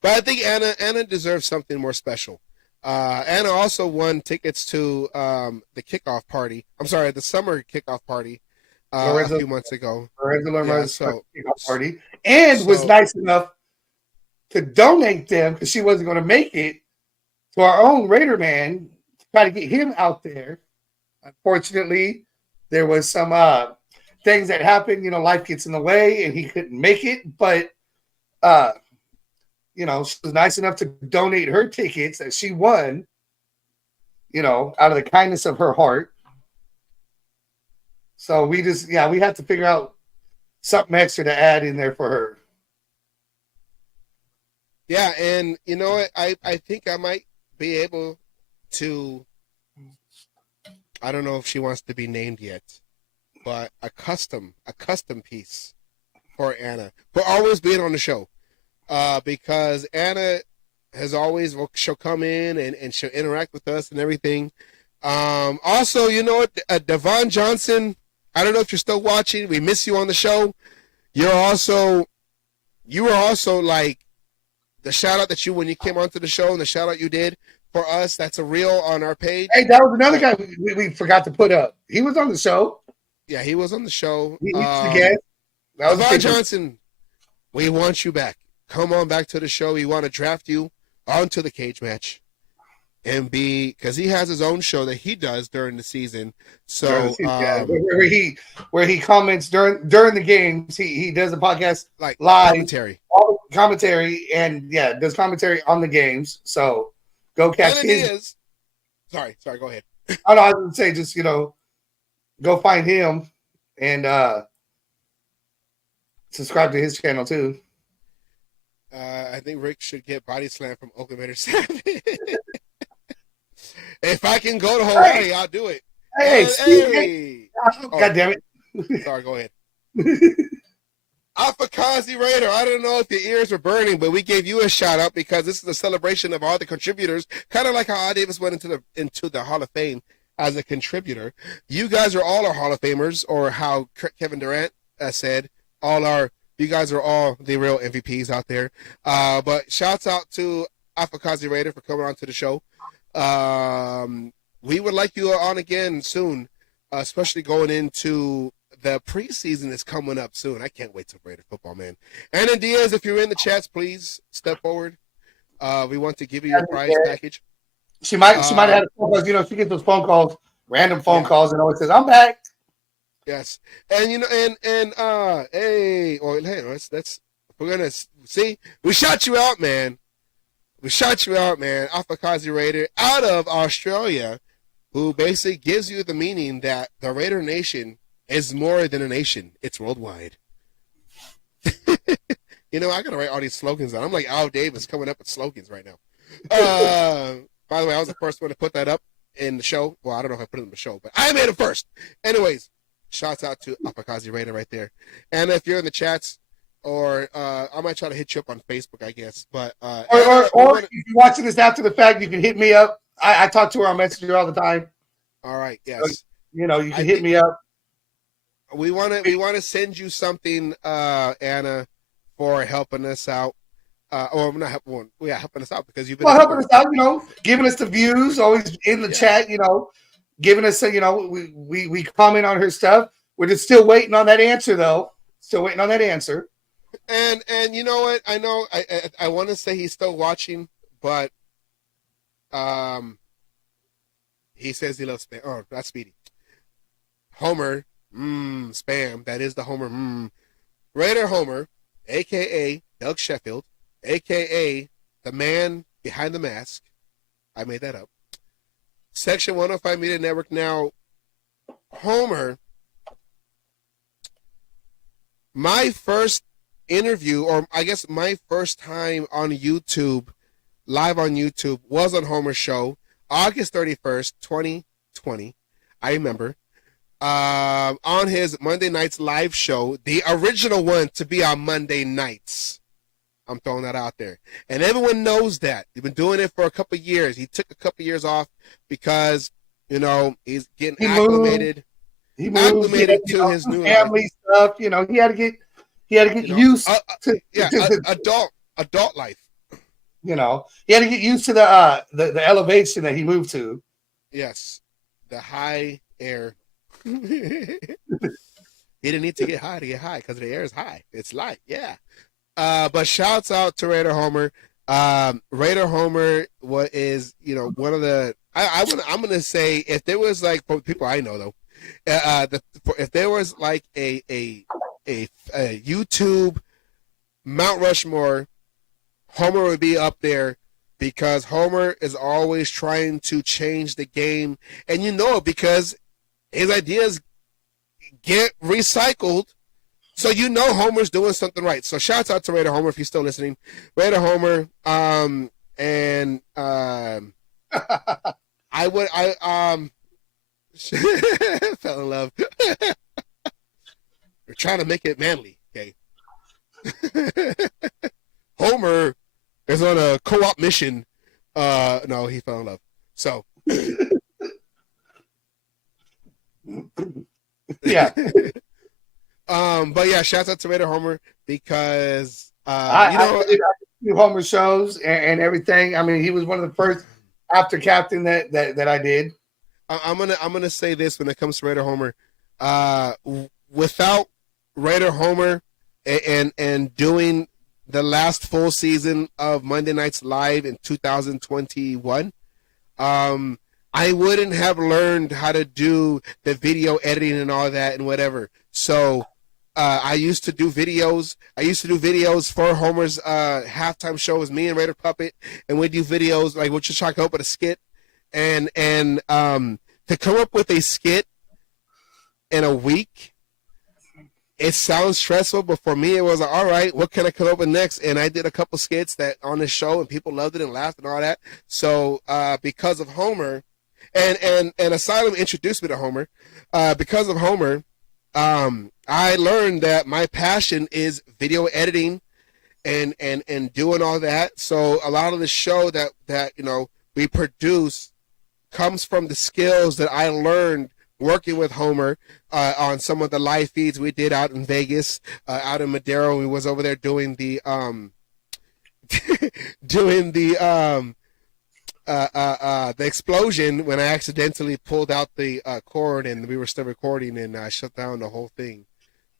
But I think Anna deserves something more special. Anna also won tickets to the kickoff party. I'm sorry, the summer kickoff party a few months ago. Kickoff party, and was nice enough to donate them because she wasn't going to make it to our own Raider man to try to get him out there. Unfortunately, there was some things that happened. Life gets in the way, and he couldn't make it. But she was nice enough to donate her tickets that she won. Out of the kindness of her heart. So we have to figure out something extra to add in there for her. Yeah, and you know what? I think I might be able to. I don't know if she wants to be named yet, but a custom piece for Anna for always being on the show, because Anna has always she'll come in and she'll interact with us and everything. Also, you know what, Devon Johnson. I don't know if you're still watching. We miss you on the show. You were also like the shout out that when you came onto the show and the shout out you did for us. That's a reel on our page. Hey, that was another guy we forgot to put up. He was on the show. Yeah, he was on the show. He was the guest. Devon Johnson, we want you back. Come on back to the show. We want to draft you onto the cage match. And because he has his own show that he does during the season. So where he comments during the games, he does a podcast like live commentary and does commentary on the games. So go catch his. Sorry, go ahead. I know I was gonna say just go find him and subscribe to his channel too. I think Rick should get body slam from Oakland Raiders 7. If I can go to Hawaii, I'll do it. Hey. God damn it. Sorry, go ahead. Afakazi Raider, I don't know if your ears were burning, but we gave you a shout out because this is a celebration of all the contributors, kind of like how Al Davis went into the Hall of Fame as a contributor. You guys are all our Hall of Famers, or how Kevin Durant said, you guys are all the real MVPs out there. But shouts out to Afakazi Raider for coming on to the show. We would like you on again soon, especially going into the preseason is coming up soon. I can't wait till Raider football, man. Anna Diaz, if you're in the chats, please step forward. We want to give you a prize package. She might have had a phone calls. She gets those phone calls, random phone calls, and always says, "I'm back." Yes, and let's we're gonna see. We shot you out, man. Afakazi Raider out of Australia, who basically gives you the meaning that the Raider Nation is more than a nation. It's worldwide. I gotta write all these slogans down. I'm like Al Davis coming up with slogans right now. By the way, I was the first one to put that up in the show. Well, I don't know if I put it in the show, but I made it first. Anyways, shouts out to Afakazi Raider right there. And if you're in the chats, or I might try to hit you up on Facebook, I guess. But or if you're watching this after the fact, you can hit me up. I talk to her on Messenger all the time. All right, yes. So, you can hit me up. We want to send you something, Anna, for helping us out. Not helping. Yeah, helping us out because you've been helping us out. Giving us the views, always in the chat. Giving us we comment on her stuff. We're just still waiting on that answer, though. Still waiting on that answer. And you know what? I know I want to say he's still watching, but he says he loves spam. Oh, that's Speedy. Homer, spam. That is the Homer. Raider Homer, aka Doug Sheffield, aka the man behind the mask. I made that up. Section 105 Media Network. Now, Homer, my first interview, or I guess my first time on YouTube, live on YouTube, was on Homer's show, August 31st, 2020. I remember. On his Monday Nights live show, the original one to be on Monday nights. I'm throwing that out there. And everyone knows that. He's been doing it for a couple of years. He took a couple of years off because, he's getting acclimated. He moved to his new family stuff. He had to get used to adult life. He had to get used to the elevation that he moved to. Yes, the high air. He didn't need to get high because the air is high. It's light, yeah. But shouts out to Raider Homer. Raider Homer, what is one of the I'm gonna say, if there was like, for people I know though, if there was like a YouTube Mount Rushmore, Homer would be up there because Homer is always trying to change the game, and because his ideas get recycled So you know Homer's doing something right. So shouts out to Raider Homer if he's still listening. Raider Homer, I fell in love. We're trying to make it manly, okay? Homer is on a co-op mission. No, he fell in love. So Yeah. But yeah, shouts out to Raider Homer because I did Homer shows and everything. I mean, he was one of the first after captain that I did. I'm gonna say this when it comes to Raider Homer. Without Raider Homer and doing the last full season of Monday Nights Live in 2021, I wouldn't have learned how to do the video editing and all that and whatever. So I used to do videos. I used to do videos for Homer's halftime show. It was me and Raider Puppet, and we do videos like we'll just try to come up with a skit, and to come up with a skit in a week, it sounds stressful, but for me it was like, all right, what can I come up with next? And I did a couple skits that on the show, and people loved it and laughed and all that. So because of Homer, and Asylum introduced me to Homer. Because of Homer, I learned that my passion is video editing and doing all that. So a lot of the show that we produce comes from the skills that I learned working with Homer on some of the live feeds we did out in Vegas, out in Madero. We was over there doing the explosion when I accidentally pulled out the cord and we were still recording, and I shut down the whole thing.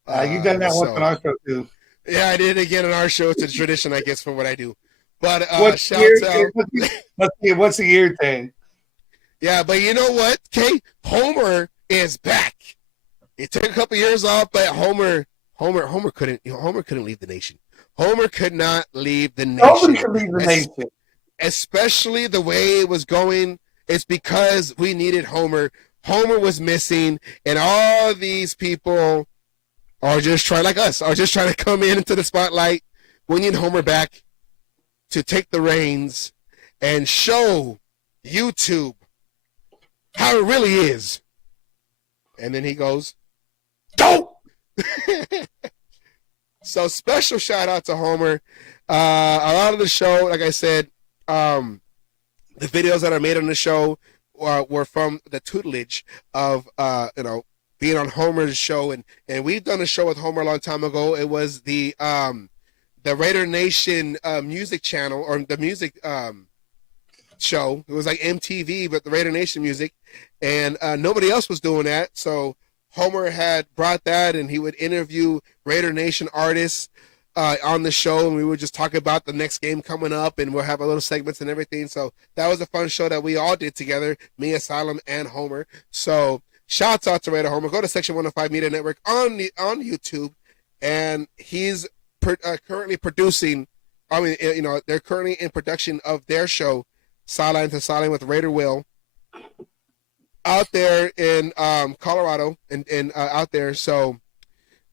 You've done that once on our show too. Yeah, I did it again on our show. It's a tradition, I guess, for what I do. But shouts out. What's the year thing? Yeah, but you know what, Kay? Homer is back. It took a couple years off, but Homer couldn't leave the nation. Homer could not leave the nation. Nobody could leave the nation. Especially the way it was going. It's because we needed Homer. Homer was missing, and all these people are just trying, like us, are just trying to come into the spotlight. We need Homer back to take the reins and show YouTube how it really is. And then he goes, go! So special shout out to Homer. A lot of the show, like I said, the videos that are made on the show were from the tutelage of being on Homer's show, and we've done a show with Homer a long time ago. It was the Raider Nation music channel, or the music show. It was like MTV, but the Raider Nation music, and nobody else was doing that. So Homer had brought that, and he would interview Raider Nation artists on the show, and we would just talk about the next game coming up, and we'll have a little segments and everything. So that was a fun show that we all did together, me, Asylum, and Homer. So shouts out to Raider Homer. Go to Section 105 Media Network on YouTube, and he's currently producing. I mean, they're currently in production of their show, Sideline to Sideline with Raider Will, out there in Colorado and out there. So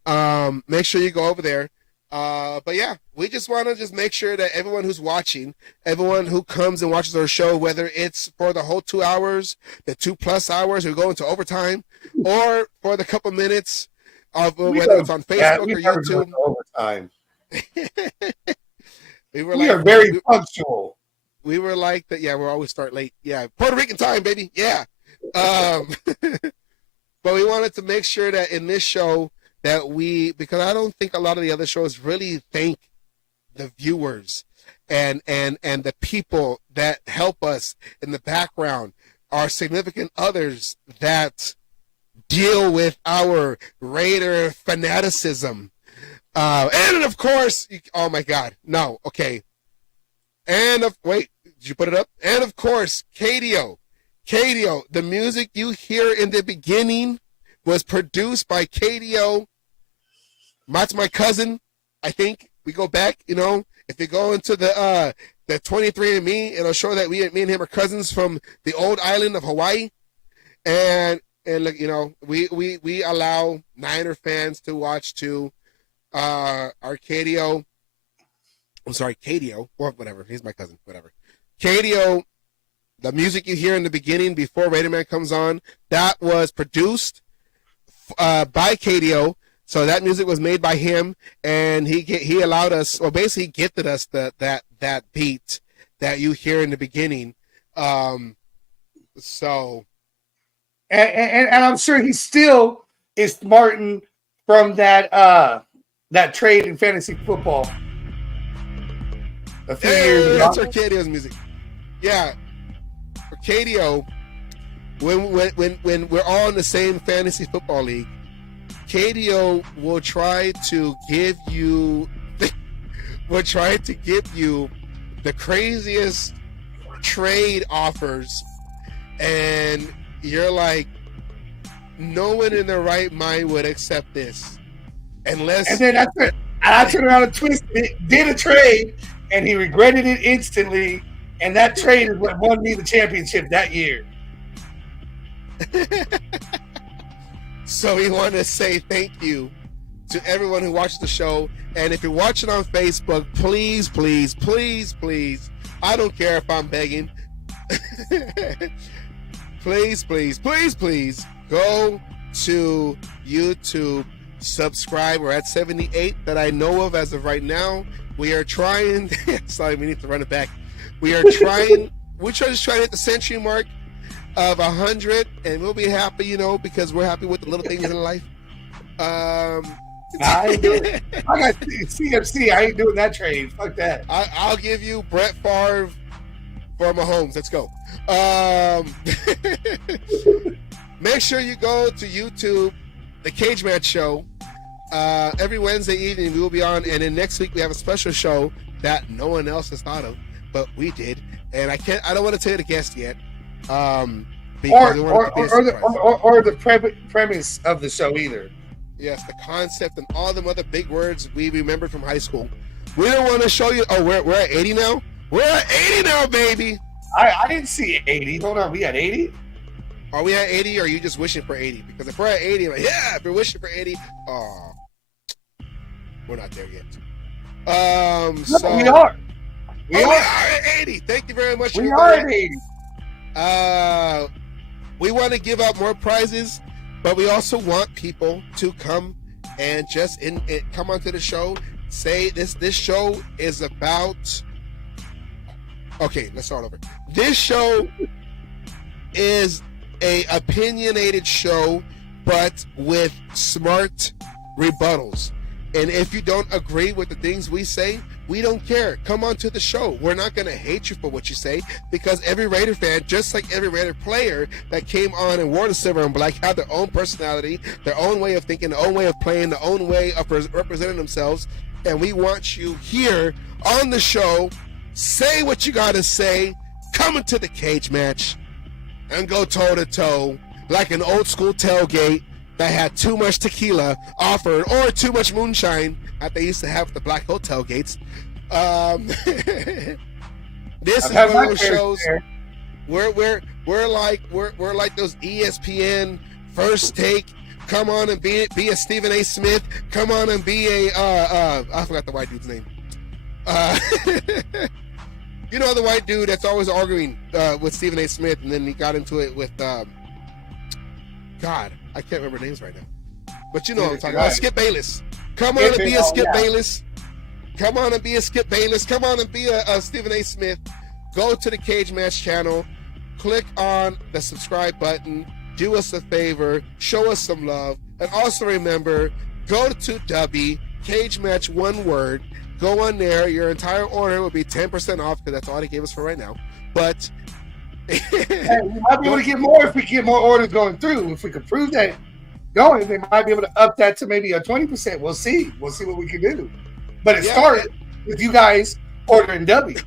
make sure you go over there. But yeah, we just want to just make sure that everyone who's watching, everyone who comes and watches our show, whether it's for the whole 2 hours, the 2+ hours, we go into overtime, or for the couple minutes of whether it's on Facebook or YouTube. Overtime. we are very punctual. We were like that. Yeah, we always start late. Yeah, Puerto Rican time, baby. Yeah. But we wanted to make sure that in this show that because I don't think a lot of the other shows really thank the viewers and the people that help us in the background, our significant others that deal with our Raider fanaticism. And of course, oh my God, no, okay. Wait, did you put it up? And of course, KDO, the music you hear in the beginning was produced by KDO. That's my cousin, I think. We go back, if you go into the 23andMe, it'll show that me and him are cousins from the old island of Hawaii. And look, we allow Niner fans to watch too. Arcadio. I'm sorry, Cadio, or whatever. He's my cousin, whatever. Cadio, the music you hear in the beginning before Raider Man comes on, that was produced by Cadio. So that music was made by him, and he allowed us, or basically gifted us that beat that you hear in the beginning. So, and I'm sure he still is smarting from that trade in fantasy football a few years ago. That's Arcadio's music. Yeah, Arcadio. When we're all in the same fantasy football league, Cadio will try to give you the craziest trade offers, and you're like, no one in their right mind would accept this unless. And then I turned around and twisted it, did a trade, and he regretted it instantly. And that trade is what won me the championship that year. So we want to say thank you to everyone who watches the show. And if you're watching on Facebook, please, please, please, please, I don't care if I'm begging. Please, please, please, please go to YouTube, subscribe. We're at 78 that I know of as of right now. We are trying. Sorry, we need to run it back. We are trying. We're just trying to hit the century mark of 100, and we'll be happy, because we're happy with the little things in life. I ain't doing it. I got CFC. I ain't doing that trade. Fuck that. I'll give you Brett Favre for Mahomes. Let's go. Make sure you go to YouTube, The Cage Match Show. Every Wednesday evening we will be on, and then next week we have a special show that no one else has thought of, but we did. And I don't want to tell you the guest yet. Or the premise of the show either. Yes, the concept and all them other big words we remembered from high school. We don't want to show you. Oh, we're at 80 now. We're at 80 now, baby. I didn't see 80. Hold on, we at 80? Are we at 80, or are you just wishing for 80? Because if we're at 80, I'm like, yeah, if you're wishing for 80, we're not there yet. So we are. We are at 80. Thank you very much. We are at 80. We want to give out more prizes, but we also want people to come and just come onto the show. Say this show is about. Okay, let's start over. This show is a opinionated show, but with smart rebuttals. And if you don't agree with the things we say, we don't care. Come on to the show. We're not going to hate you for what you say, because every Raider fan, just like every Raider player that came on and wore the silver and black, had their own personality, their own way of thinking, their own way of playing, their own way of representing themselves. And we want you here on the show. Say what you got to say. Come into the cage match and go toe-to-toe like an old school tailgate that had too much tequila offered, or too much moonshine that they used to have at the Black Hotel gates. This is one of those shows. We're like those ESPN First Take. Come on and be a Stephen A. Smith. Come on and be a I forgot the white dude's name. You know, the white dude that's always arguing with Stephen A. Smith, and then he got into it with God, I can't remember names right now. But you know what I'm talking about. Skip Bayless. Come on and be a Skip Bayless. Come on and be a Skip Bayless. Come on and be a Stephen A. Smith. Go to the Cage Match channel. Click on the subscribe button. Do us a favor. Show us some love. And also remember, go to Dubby, Cage Match, one word. Go on there. Your entire order will be 10% off, because that's all they gave us for right now. But we might be able to get more if we get more orders going through. If we can prove that going, they might be able to up that to maybe a 20%. We'll see. We'll see what we can do. But it started with you guys ordering W.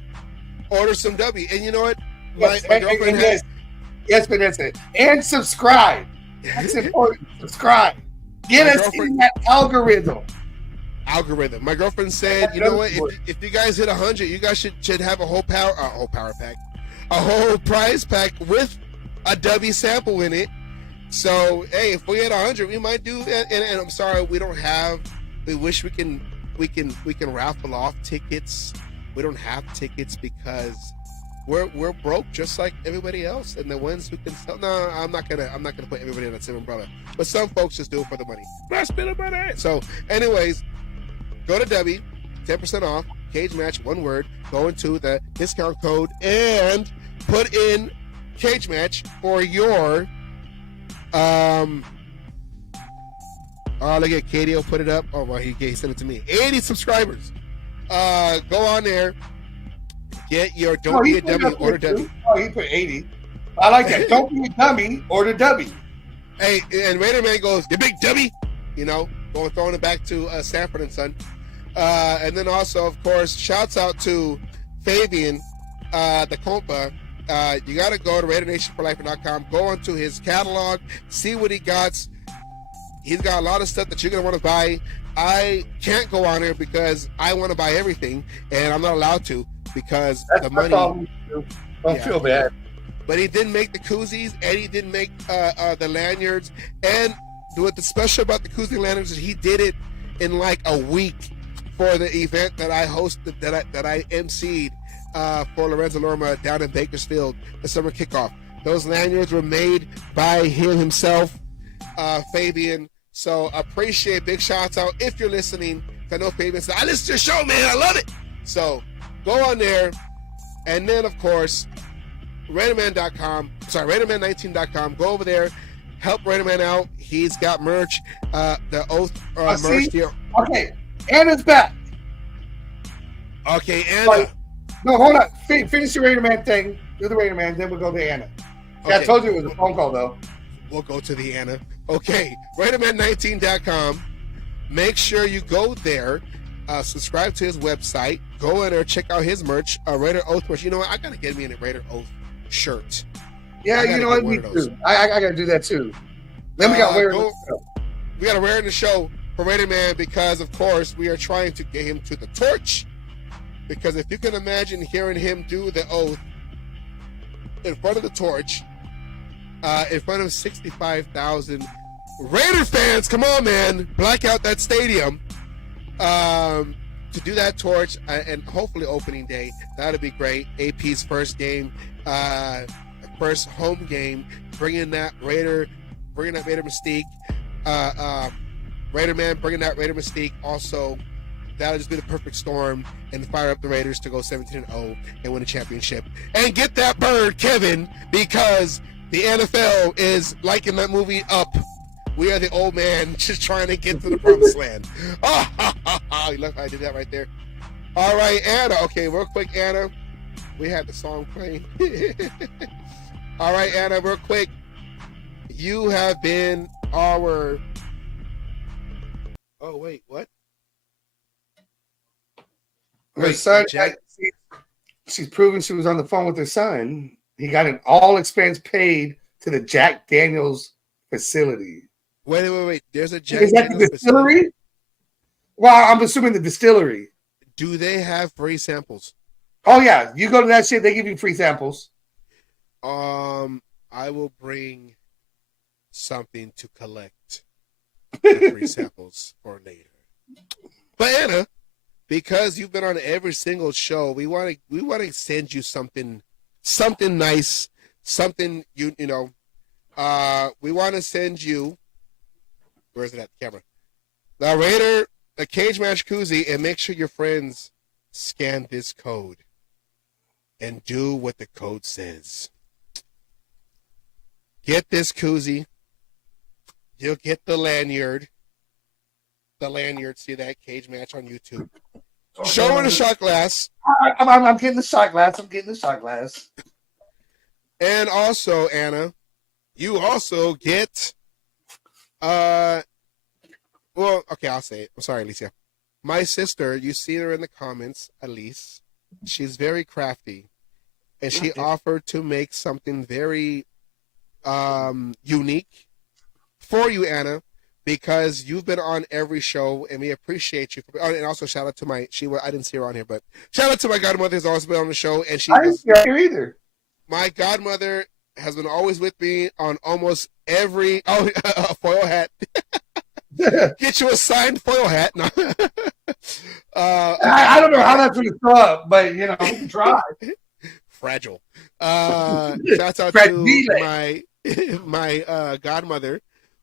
Order some W. And you know what? Yes, Vanessa. And subscribe. That's important. Subscribe. Get us in that algorithm. My girlfriend said, you know what? If you guys hit 100, you guys should have a whole power pack. A whole prize pack with a W sample in it. So, hey, if we hit 100, we might do that. And I'm sorry, we don't have We wish we can raffle off tickets. We don't have tickets because we're broke just like everybody else. And the ones who can sell, no, I'm not gonna put everybody in that same umbrella. But some folks just do it for the money. Not spending money. So, anyways, go to W, 10% off, Cage Match, one word. Go into the discount code and put in Cage Match for your look at Katie will put it up. Oh well, he sent it to me. 80 subscribers. Go on there. Get your don't be a dummy, order W. Oh, he put 80. I like that. Don't be a dummy, order W. Hey, and Raider Man goes, "You big dummy," you know, throwing it back to Sanford and Son. And then also, of course, shouts out to Fabian, the compa. You got to go to RaiderNationForLife.com. Go onto his catalog, see what he got. He's got a lot of stuff that you're going to want to buy. I can't go on here because I want to buy everything, and I'm not allowed to because the money. Don't feel bad. But he didn't make the koozies, and he didn't make the lanyards. And what's the special about the koozie lanyards is he did it in like a week for the event that I hosted, that I emceed for Lorenzo Lorma down in Bakersfield, the summer kickoff. Those lanyards were made by him himself, Fabian. So appreciate, big shouts out if you're listening. I know Fabian said, I listen to your show, man. I love it. So go on there. And then, of course, RaiderMan19.com. Go over there. Help Raiderman out. He's got merch. The Oath merch here. Okay, Anna's back. Okay, Anna. No, hold on. Finish the Raiderman thing. Do the Raiderman, then we'll go to Anna. Yeah, Okay. I told you it was a phone call, though. We'll go to the Anna. Okay, RaiderMan19.com. Make sure you go there. Subscribe to his website. Go in there, check out his merch. Raider Oath merch. You know what? I gotta get me a Raider Oath shirt. Yeah, you know what? Me too. I gotta do that too. Then we got wearing. We got to wear in the show for Raider Man because, of course, we are trying to get him to the torch. Because if you can imagine hearing him do the oath in front of the torch, in front of 65,000 Raider fans, come on, man, black out that stadium. To do that torch and hopefully opening day, that'd be great. AP's first game, first home game, bringing that Raider mystique. Raider Man bringing that Raider mystique. Also, that'll just be the perfect storm and fire up the Raiders to go 17-0 and win a championship and get that bird, Kevin, because the NFL is like in that movie Up. We are the old man just trying to get to the promised land. You love how I did that right there. All right, Anna. Okay, real quick, Anna. We had the song playing. All right, Anna, real quick. You have been our... Oh, wait, what? Her son, she's proven she was on the phone with her son. He got an all expense paid to the Jack Daniels facility. Wait. There's a Jack Is that Daniels the distillery? facility. Well, I'm assuming the distillery. Do they have free samples? Oh yeah, you go to that shit, they give you free samples. I will bring something to collect the free samples for later. But Anna, because you've been on every single show, we want to send you something nice, something you know. We want to send you. Where is it at the camera? The Raider, the Cage Match koozie, and make sure your friends scan this code and do what the code says. Get this koozie. You'll get the lanyard. The lanyard. See that Cage Match on YouTube. Show her the shot glass. I'm getting the shot glass. And also, Anna, you also get well, okay, I'll say it. I'm sorry, Alicia. My sister, you see her in the comments, Elise. She's very crafty. And she offered to make something very unique for you, Anna, because you've been on every show and we appreciate you. And also shout out to I didn't see her on here, but shout out to my godmother who's also been on the show. And I didn't see her here either. My godmother has been always with me on almost every a foil hat. Get you a signed foil hat. No. I don't know how that's going to show up, but you know, we can try. Fragile. Shouts out to my godmother,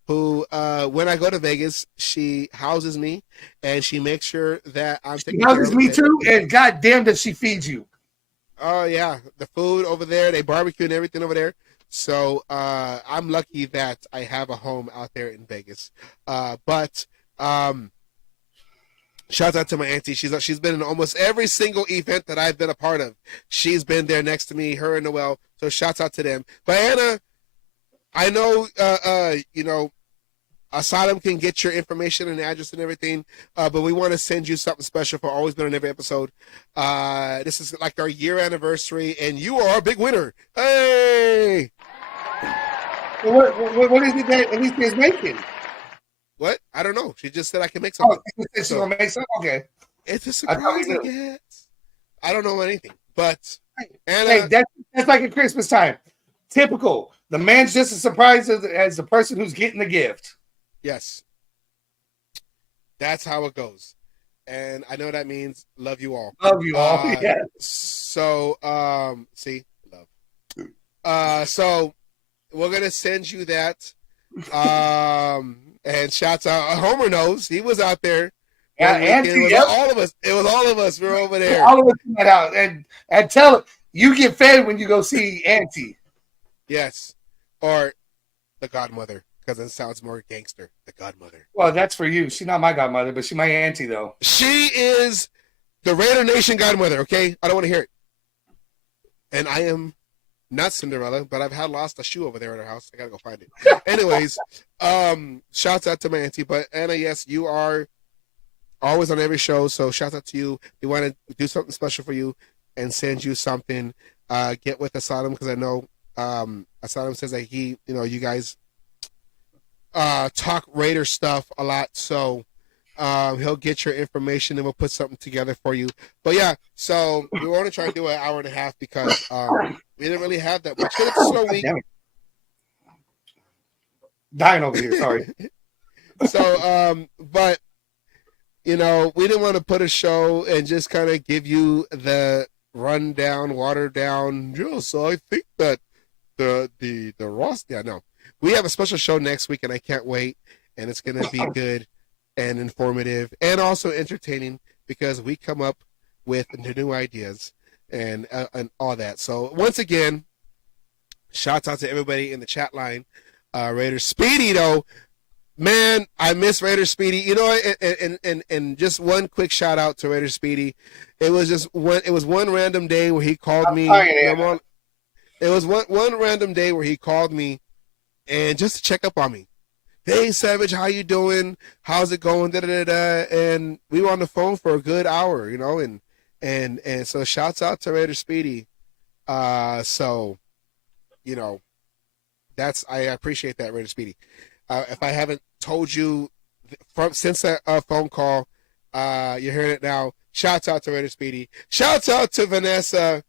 who when I go to Vegas, she houses me and she makes sure that I'm taking care of me it. too, and goddamn does she feed you. Oh yeah, the food over there, they barbecue and everything over there. So I'm lucky that I have a home out there in Vegas. But shout out to my auntie. She's been in almost every single event that I've been a part of. She's been there next to me, her and Noel. So shouts out to them. But Anna, I know you know, Asylum can get your information and address and everything, but we want to send you something special for always been on every episode. This is like our year anniversary, and you are a big winner. Hey! What is it that Alicia is making? What? I don't know. She just said I can make something. Oh, she's going to make something? Okay. It's a surprise, I guess. I don't know anything, but Anna... Hey, that's like at Christmas time. Typical. The man's just as surprised as the person who's getting the gift. Yes. That's how it goes. And I know that means love you all. Love you all. Yeah. So, see, love. So we're going to send you that. And shouts out. Homer knows. He was out there. Yeah, and it was all of us. It was all of us. We were over there. All of us went out. And tell it, you get fed when you go see Auntie. Yes. Or the godmother. Because it sounds more gangster. The godmother. Well, that's for you. She's not my godmother, but she's my auntie, though. She is the Raider Nation godmother, okay? I don't want to hear it. And I am not Cinderella, but I've lost a shoe over there at her house. I got to go find it. Anyways, shouts out to my auntie. But Anna, yes, you are always on every show, so shouts out to you. We want to do something special for you and send you something. Get with Asylum, because I know Asylum says that you guys talk Raider stuff a lot, so he'll get your information and we'll put something together for you. But yeah, so we want to try to do an hour and a half because we didn't really have that much. It's a slow week. Dying over here, sorry. So but we didn't want to put a show and just kind of give you the rundown, watered down. So I think that the Ross, no. We have a special show next week, and I can't wait. And it's going to be good and informative and also entertaining because we come up with the new ideas and all that. So once again, shouts out to everybody in the chat line. Raider Speedy, though, man, I miss Raider Speedy. And just one quick shout out to Raider Speedy. It was one random day where he called me. It was one random day where he called me. And just to check up on me. Hey, Savage, how you doing? How's it going? And we were on the phone for a good hour, and so shouts out to Raider Speedy. So, I appreciate that, Raider Speedy. If I haven't told you since that phone call, you're hearing it now. Shouts out to Raider Speedy. Shouts out to Vanessa.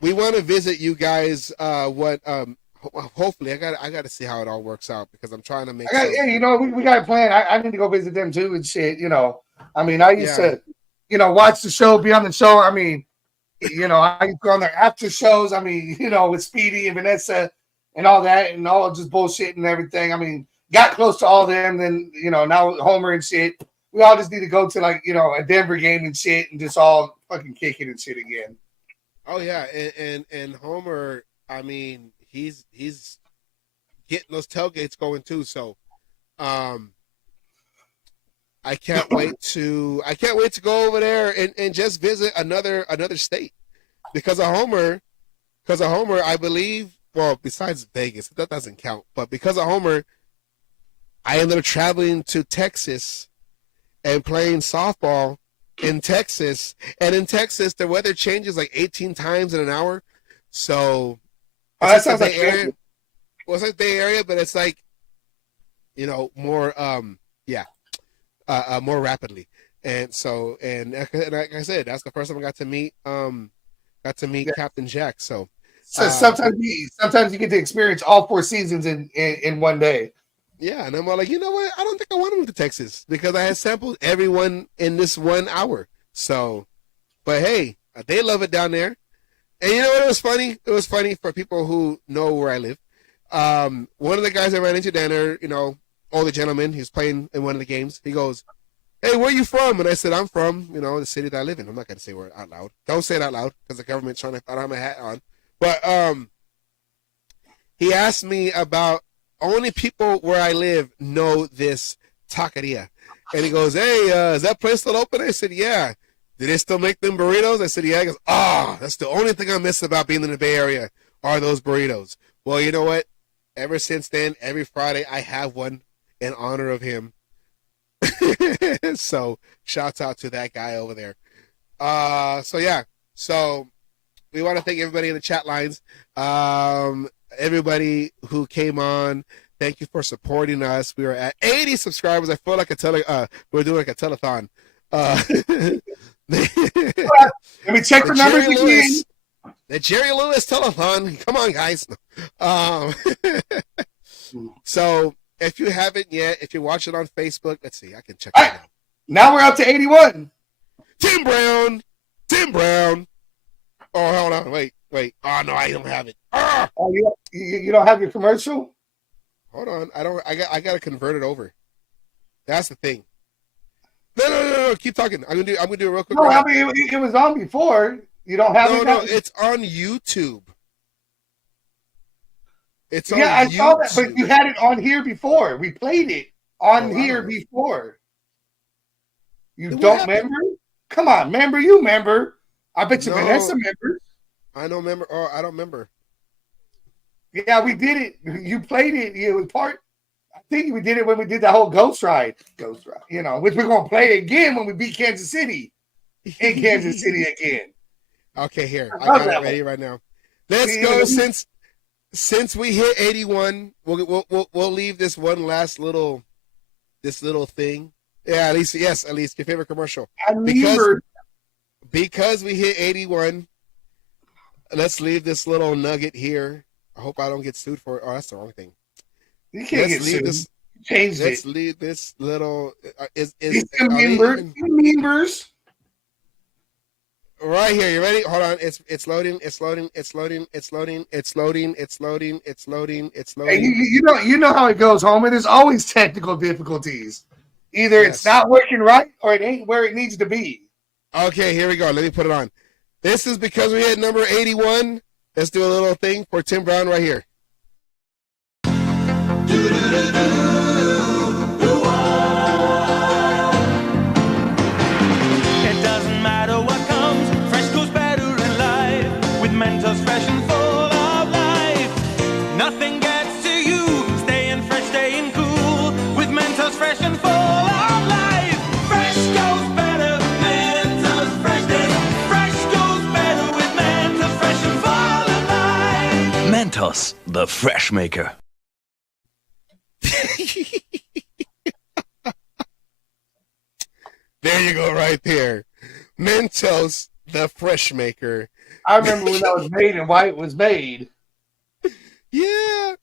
We want to visit you guys. Hopefully, I got to see how it all works out because I'm trying to make. We got a plan. I need to go visit them too and shit. I used to, watch the show, be on the show. I used to go on their after shows. With Speedy and Vanessa and all that, and all just bullshit and everything. Got close to all them. Then now with Homer and shit. We all just need to go to a Denver game and shit, and just all fucking kick it and shit again. Oh yeah, and Homer, he's getting those tailgates going too. So, I can't wait to go over there and just visit another state because of Homer, I believe. Well, besides Vegas, that doesn't count. But because of Homer, I ended up traveling to Texas and playing softball in Texas, and in Texas the weather changes like 18 times in an hour. So that sounds like area. Well, it's like Bay Area, but it's like more more rapidly. And so and like I said, that's the first time I got to meet Captain Jack. So sometimes you get to experience all 4 seasons in one day. Yeah, and I'm all like, you know what? I don't think I want to move to Texas because I had sampled everyone in this 1 hour. So, but hey, they love it down there. And you know what? It was funny. It was funny for people who know where I live. One of the guys I ran into down there, you know, older gentleman, he was playing in one of the games. He goes, "Hey, where you from?" And I said, "I'm from, you know, the city that I live in." I'm not going to say where out loud. Don't say it out loud because the government's trying to, I don't have my hat on. But he asked me about only people where I live know this taqueria. And he goes, "Hey, is that place still open?" I said, "Yeah." "Do they still make them burritos?" I said, "Yeah." He goes, "Oh, that's the only thing I miss about being in the Bay Area are those burritos." Well, you know what? Ever since then, every Friday I have one in honor of him. So shouts out to that guy over there. So yeah. So we want to thank everybody in the chat lines. Everybody who came on. Thank you for supporting us. We were at 80 subscribers. I feel like we're doing like a telethon. Let me check the numbers again. The Jerry Lewis telethon. Come on, guys. So if you haven't yet, if you're watching on Facebook, let's see. I can check it out. Now we're up to 81. Tim Brown. Oh, hold on. Wait. Oh no, I don't have it. Oh, you don't have your commercial? Hold on. I got to convert it over. That's the thing. No. Keep talking. I'm gonna do it real quick. No, I mean it was on before. You don't have it? No, it's on YouTube. It's on I YouTube. saw that, but you had it on here before. We played it on here before. You don't remember? Come on, member. You member? I bet you Vanessa members. I don't remember. Oh, I don't remember. Yeah, we did it. You played it. It was part. I think we did it when we did the whole Ghost Ride. You know, which we're gonna play again when we beat Kansas City. In Kansas City again. Okay, here. I got it ready right now. Let's go. Since we hit 81, we'll leave this one last little thing. Yeah, at least your favorite commercial. Because we hit 81, let's leave this little nugget here. I hope I don't get sued for it. Oh, that's the wrong thing. You can't get sued. Let's leave this little. Members. Right here. You ready? Hold on. It's loading. Hey, you know how it goes, Homer. There's always technical difficulties. Either it's not working right or it ain't where it needs to be. Okay, here we go. Let me put it on. This is because we hit number 81. Let's do a little thing for Tim Brown right here. It doesn't matter what comes, fresh goes better in life. With Mentos fresh and full of life, nothing gets to you. Staying fresh, staying cool. With Mentos fresh and full of life, fresh goes better. Mentos fresh goes better with Mentos fresh and full of life. Mentos, the fresh maker. There you go, right there. Mentos, the fresh maker. I remember when that was made and why it was made. Yeah.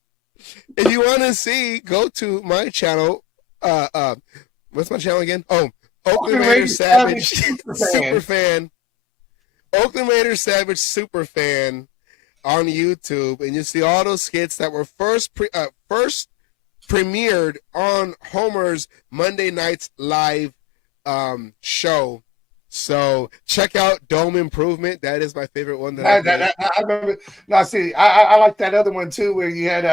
If you want to see, go to my channel. What's my channel again? Oh, Oakland Raiders Savage Super Fan. Oakland Raiders Savage Super Fan on YouTube, and you see all those skits that were first premiered on Homer's Monday Nights Live show. So check out Dome Improvement. That is my favorite one. I remember. No, see, I like that other one too, where you had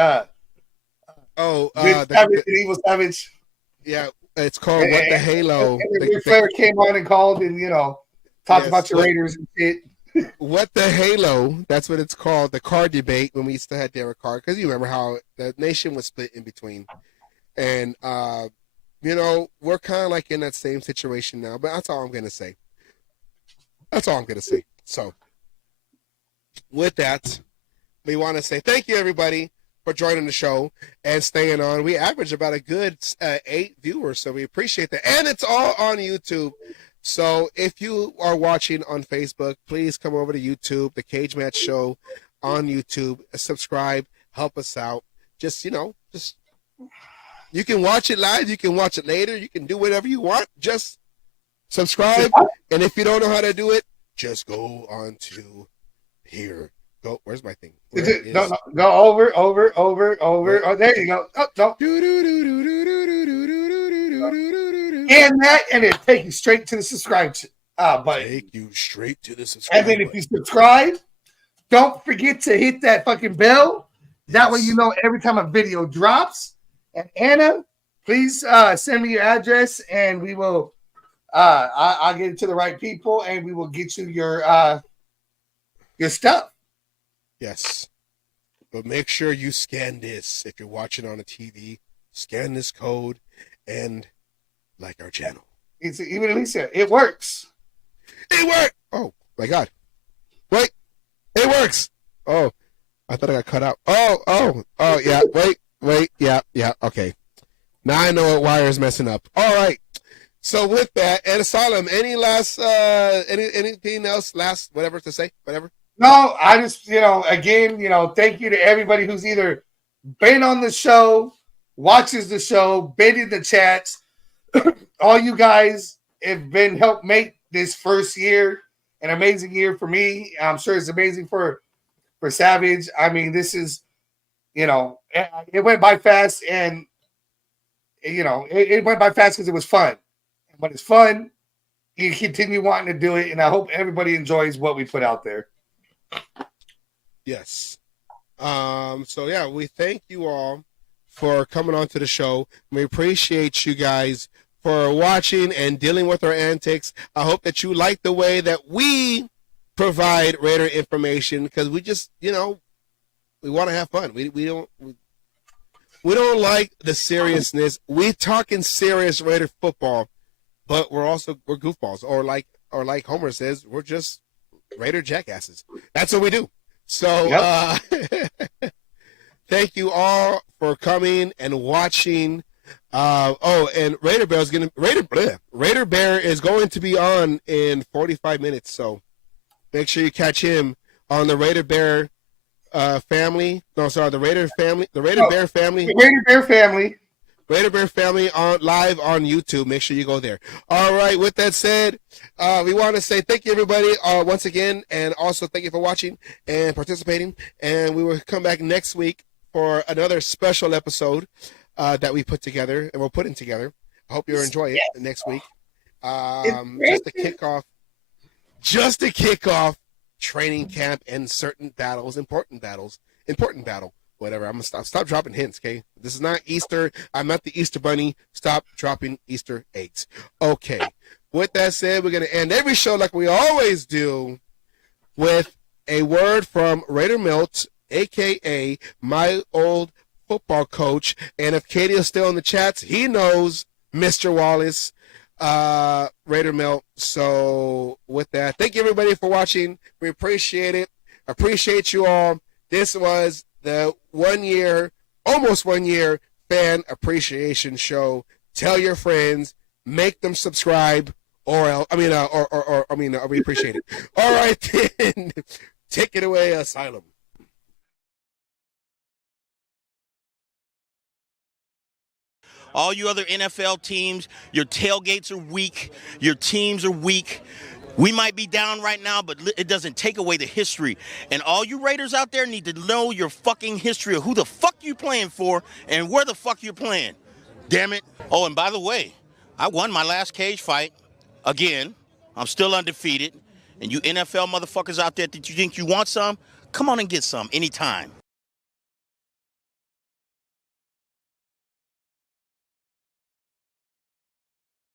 Savage and Evil Savage. Yeah, it's called What the Halo. And Ric Flair came on and called and talked about your Raiders and shit. What the Halo? That's what it's called. The car debate when we still had Derek Carr, because you remember how the nation was split in between, and we're kind of like in that same situation now. But that's all I'm gonna say. So, with that, we want to say thank you everybody for joining the show and staying on. We average about a good 8 viewers, so we appreciate that, and it's all on YouTube. So if you are watching on Facebook, please come over to YouTube, the Cage Match Show on YouTube. Subscribe, help us out. Just You can watch it live. You can watch it later. You can do whatever you want. Just subscribe. And if you don't know how to do it, just go on to here. Go. Where's my thing? No, go over. Oh, there you go. Oh, no. And that, and it take you straight to the subscribe button. Take you straight to the subscribe. And then if you subscribe, don't forget to hit that fucking bell. That way you know every time a video drops. And Anna, please send me your address, and we will. I'll get it to the right people, and we will get you your stuff. Yes, but make sure you scan this if you're watching on a TV. Scan this code and like our channel. It's even Lisa. It works. It worked. Oh my God! Wait, it works. Oh, I thought I got cut out. Oh, yeah. Wait, yeah. Okay, now I know what wire is messing up. All right. So with that, and Asylum, any last anything else? Last whatever to say? Whatever. No, I just again, thank you to everybody who's either been on the show, watches the show, been in the chats. All you guys have been helped make this first year an amazing year for me. I'm sure it's amazing for Savage. I mean, this is, it went by fast, and it went by fast because it was fun. But it's fun. You continue wanting to do it, and I hope everybody enjoys what we put out there. Yes. So yeah, we thank you all for coming on to the show. We appreciate you guys for watching and dealing with our antics. I hope that you like the way that we provide Raider information, because we just, we want to have fun. We don't don't like the seriousness. We talking serious Raider football, but we're goofballs, or like Homer says, we're just Raider jackasses. That's what we do. So thank you all for coming and watching. And Raider Bear is going to be on in 45 minutes. So make sure you catch him on the Raider Bear family. No, sorry, the Raider family. The Raider Bear family. Raider Bear family. Raider Bear family on live on YouTube. Make sure you go there. All right. With that said, we want to say thank you, everybody, once again, and also thank you for watching and participating. And we will come back next week for another special episode that we put together, and we're putting together. I hope you enjoy it next week. Just to kick off training camp and certain battles, important battle. Whatever. I'm gonna stop dropping hints, okay? This is not Easter. I'm not the Easter bunny. Stop dropping Easter eggs. Okay. With that said, we're gonna end every show like we always do with a word from Raider Milt, aka my old football coach. And if Katie is still in the chats, he knows Mr. Wallace, Raider Milt. So with that, thank you everybody for watching. We appreciate it. Appreciate you all. This was the almost 1 year fan appreciation show. Tell your friends, make them subscribe, we appreciate it. All right, then, take it away, Asylum. All you other NFL teams, your tailgates are weak, your teams are weak. We might be down right now, but it doesn't take away the history. And all you Raiders out there need to know your fucking history of who the fuck you playing for and where the fuck you're playing. Damn it. Oh, and by the way, I won my last cage fight. Again, I'm still undefeated. And you NFL motherfuckers out there that you think you want some, come on and get some anytime.